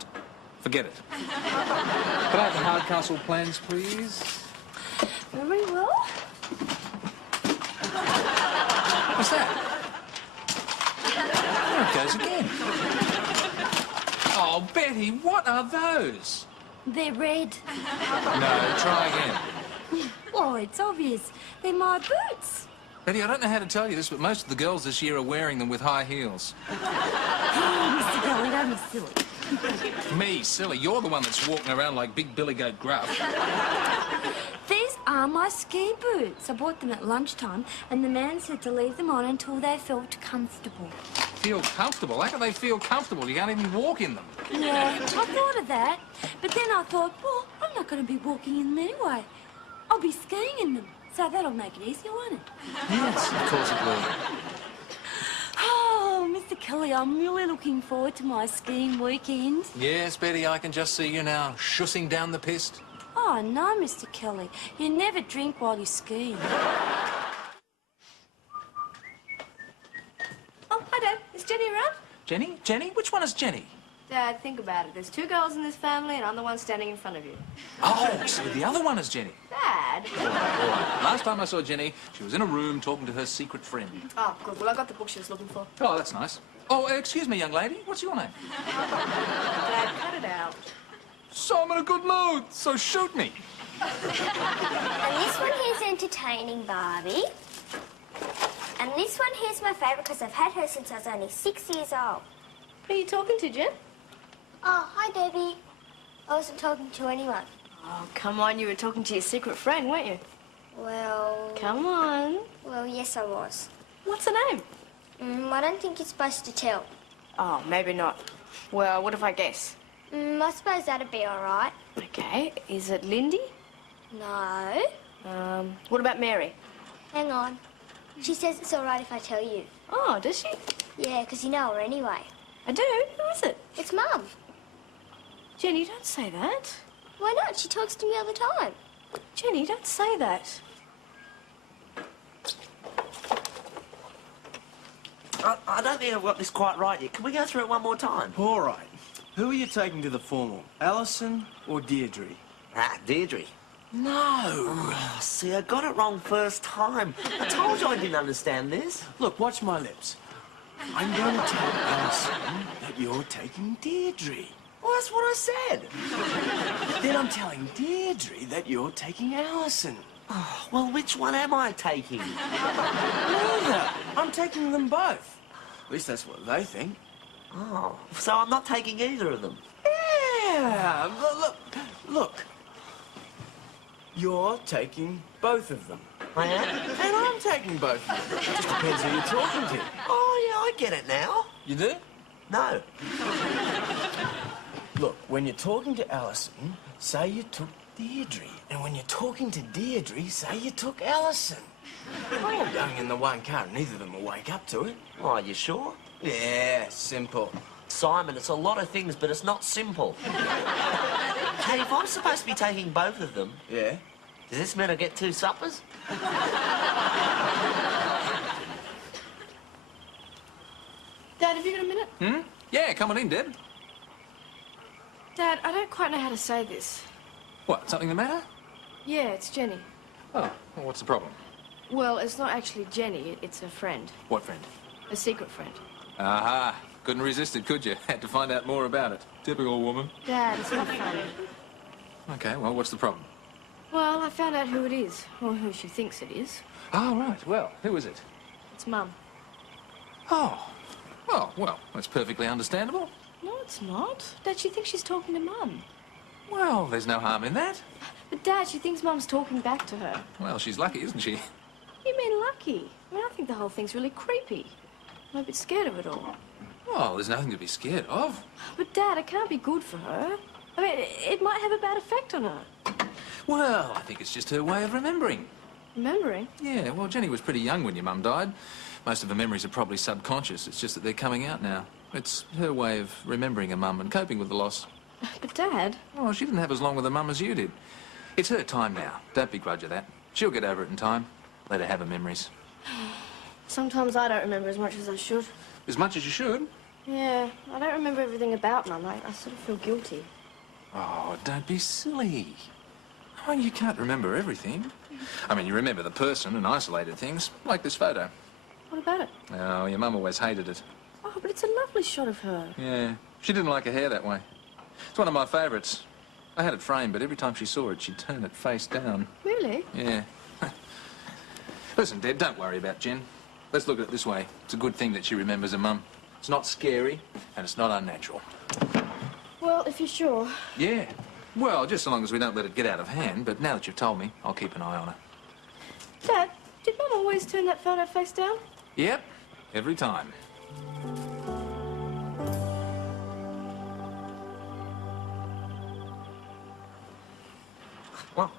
Forget it. Could I have the Hardcastle plans, please? Very well. What's that? There it goes again. Oh, Betty, what are those? They're red. No, try again. Oh, it's obvious. They're my boots. Betty, I don't know how to tell you this, but most of the girls this year are wearing them with high heels. Oh, Mr. Gully, don't be silly. Me, silly. You're the one that's walking around like Big Billy Goat Gruff. These are my ski boots. I bought them at lunchtime, and the man said to leave them on until they felt comfortable. Feel comfortable? How can they feel comfortable? You can't even walk in them. Yeah, I thought of that. But then I thought, well, I'm not going to be walking in them anyway. I'll be skiing in them. So that'll make it easier, won't it? Yes, of course it will. Oh, Mr. Mr. Kelly, I'm really looking forward to my skiing weekend. Yes, Betty, I can just see you now, shussing down the piste. Oh, no, Mr. Kelly. You never drink while you ski. Oh, hi, Dad. Is Jenny around? Jenny? Jenny? Which one is Jenny? Dad, think about it. There's 2 girls in this family, and I'm the one standing in front of you. Oh, so the other one is Jenny. Dad? All right. Last time I saw Jenny, she was in a room talking to her secret friend. Oh, good. Well, I got the book she was looking for. Oh, that's nice. Oh, excuse me, young lady. What's your name? Dad, cut it out. So I'm in a good mood, so shoot me. And this one here's entertaining Barbie. And this one here's my favourite because I've had her since I was only 6 years old. Who are you talking to, Jen? Oh, hi, Debbie. I wasn't talking to anyone. Oh, come on. You were talking to your secret friend, weren't you? Well... Come on. Well, yes, I was. What's her name? I don't think you're supposed to tell. Oh, maybe not. Well, what if I guess? I suppose that'd be all right. Okay. Is it Lindy? No. What about Mary? Hang on. She says it's all right if I tell you. Oh, does she? Yeah, because you know her anyway. I do. Who is it? It's Mum. Jenny, don't say that. Why not? She talks to me all the time. Jenny, don't say that. I don't think I've got this quite right yet. Can we go through it one more time? All right. Who are you taking to the formal? Alison or Deirdre? Ah, Deirdre. No. Oh, see, I got it wrong first time. I told you I didn't understand this. Look, watch my lips. I'm going to tell Alison that you're taking Deirdre. Well, that's what I said. Then I'm telling Deirdre that you're taking Alison. Oh, well, which one am I taking? Neither. I'm taking them both. At least that's what they think. Oh, so I'm not taking either of them. Yeah. Look. You're taking both of them. I am? And I'm taking both of them. Just depends who you're talking to. Oh, yeah, I get it now. You do? No. Look, when you're talking to Alison, say you took Deirdre. And when you're talking to Deirdre, say you took Alison. We're all going in the one car, and neither of them will wake up to it. Oh, are you sure? Yeah, simple. Simon, it's a lot of things, but it's not simple. Hey, if I'm supposed to be taking both of them, Yeah? does this mean I get 2 suppers? Dad, have you got a minute? Yeah, come on in, Deb. Dad, I don't quite know how to say this. What, something the matter? Yeah, it's Jenny. Oh, well, what's the problem? Well, it's not actually Jenny. It's a friend. What friend? A secret friend. Aha. Couldn't resist it, could you? Had to find out more about it. Typical woman. Dad, it's not funny. Okay, well, what's the problem? Well, I found out who it is. Or who she thinks it is. Oh, right. Well, who is it? It's Mum. Oh. Well, that's perfectly understandable. No, it's not. Dad, she thinks she's talking to Mum. Well, there's no harm in that. But, Dad, she thinks Mum's talking back to her. Well, she's lucky, isn't she? You mean lucky? I mean, I think the whole thing's really creepy. I'm a bit scared of it all. Well, there's nothing to be scared of. But, Dad, it can't be good for her. I mean, it might have a bad effect on her. Well, I think it's just her way of remembering. Remembering? Yeah, well, Jenny was pretty young when your mum died. Most of her memories are probably subconscious. It's just that they're coming out now. It's her way of remembering her mum and coping with the loss. But, Dad... Oh, she didn't have as long with her mum as you did. It's her time now. Don't begrudge her that. She'll get over it in time. Let her have her memories. Sometimes I don't remember as much as I should. As much as you should. Yeah, I don't remember everything about Mum. I sort of feel guilty. Oh, don't be silly. Oh, you can't remember everything. I mean, you remember the person and isolated things, like this photo. What about it? Oh, your mum always hated it. Oh, but it's a lovely shot of her. Yeah, she didn't like her hair that way. It's one of my favourites. I had it framed, but every time she saw it, she'd turn it face down. Really? Yeah. Listen, Deb, don't worry about Jen. Let's look at it this way. It's a good thing that she remembers her mum. It's not scary, and it's not unnatural. Well, if you're sure. Yeah. Well, just so long as we don't let it get out of hand, but now that you've told me, I'll keep an eye on her. Dad, did Mum always turn that photo face down? Yep, every time. Well,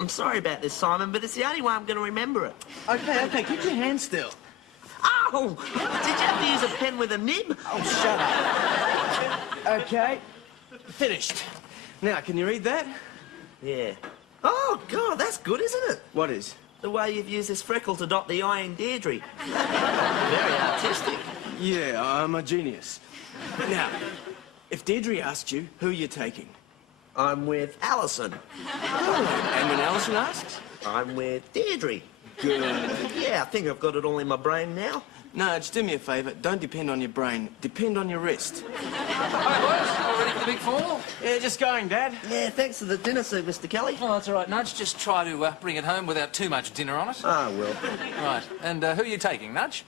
I'm sorry about this, Simon, but it's the only way I'm going to remember it. Okay, keep your hands still. Oh, Oh, did you have to use a pen with a nib? Oh, shut up. Okay, finished. Now, can you read that? Yeah. Oh, God, that's good, isn't it? What is? The way you've used this freckle to dot the I in Deirdre. Very artistic. Yeah, I'm a genius. Now, if Deirdre asked you, who are you taking? I'm with Alison. Oh, and when Alison asks? I'm with Deirdre. Good. Yeah, I think I've got it all in my brain now. No, just do me a favour. Don't depend on your brain. Depend on your wrist. Hi, boys. All ready for the big formal? Yeah, just going, Dad. Yeah, thanks for the dinner suit, Mr. Kelly. Oh, that's all right, Nudge. Just try to bring it home without too much dinner on it. Ah, well. Right. And who are you taking, Nudge?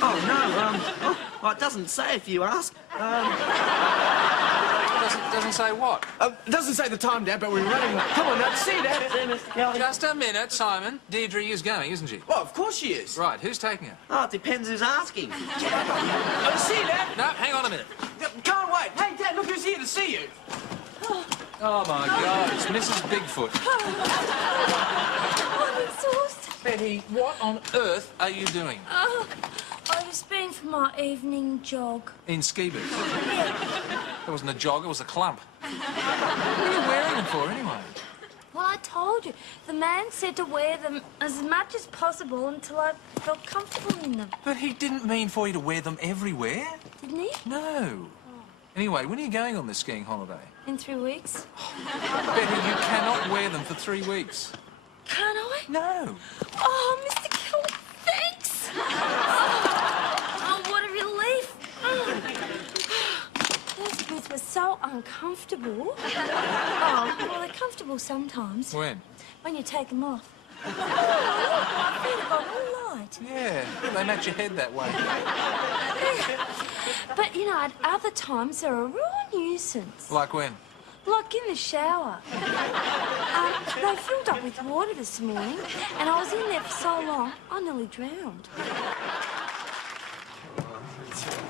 Oh, no, oh, it doesn't say if you ask. Doesn't say what? It doesn't say the time, Dad, but we're running late. Come on, Dad. See you, Dad. See you, Mr. Kelly. Just a minute, Simon. Deirdre is going, isn't she? Well, of course she is. Right. Who's taking her? Oh, it depends who's asking. Oh, see you, Dad. No, hang on a minute. Can't wait. Hey, Dad, look who's here to see you. Oh, my God. It's Mrs. Bigfoot. I'm exhausted. Betty, what on earth are you doing? I was been for my evening jog. In ski boots? It wasn't a jog, it was a clump. What are you wearing them for, anyway? Well, I told you. The man said to wear them as much as possible until I felt comfortable in them. But he didn't mean for you to wear them everywhere. Didn't he? No. Anyway, when are you going on this skiing holiday? In 3 weeks. Betty, you cannot wear them for 3 weeks. Can't I? No. Oh, Mr. Kelly, thanks. Oh, what a relief. Those boots were so uncomfortable. Oh, well, they're comfortable sometimes. When? When you take them off. Oh, look, my feet have gone all light. Yeah, they match your head that way. But, you know, at other times, they're a real nuisance. Like when? Like in the shower. They filled up with water this morning, and I was in there for so long, I nearly drowned.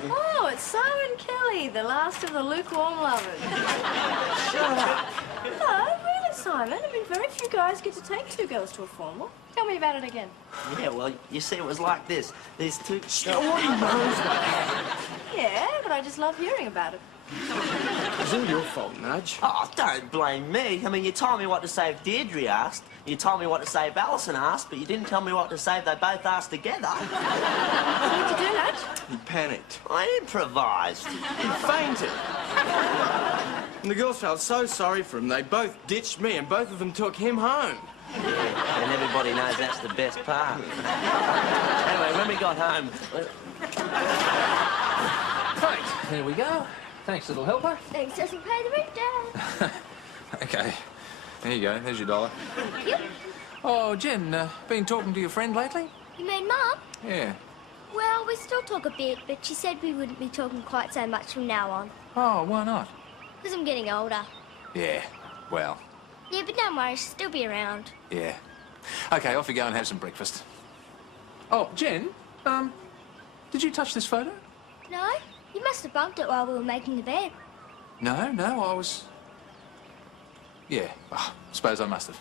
Oh, it's Simon Kelly, the last of the lukewarm lovers. Shut up. No, really, Simon. I mean, very few guys get to take two girls to a formal. Tell me about it again. Yeah, well, you see, it was like this. These two... Already knows what Yeah, but I just love hearing about it. It's all your fault, Nudge. Oh, don't blame me. I mean, you told me what to say if Deirdre asked. You told me what to say if Alison asked, but you didn't tell me what to say if they both asked together. What did you do, Nudge? He panicked. I improvised. He fainted. And the girls felt so sorry for him, they both ditched me and both of them took him home. Yeah, and everybody knows that's the best part. Anyway, when we got home... Right, there we go. Thanks, little helper. Thanks, doesn't pay the rent, Dad. Okay, there you go. There's your $1. Yep. Oh, Jen, been talking to your friend lately? You mean Mum? Yeah. Well, we still talk a bit, but she said we wouldn't be talking quite so much from now on. Oh, why not? Because I'm getting older. Yeah, well, Yeah, but don't worry, she'll still be around. yeah. Okay, off you go and have some breakfast. Oh, Jen, did you touch this photo? No? You must have bumped it while we were making the bed. No, I was... Yeah, suppose I must have.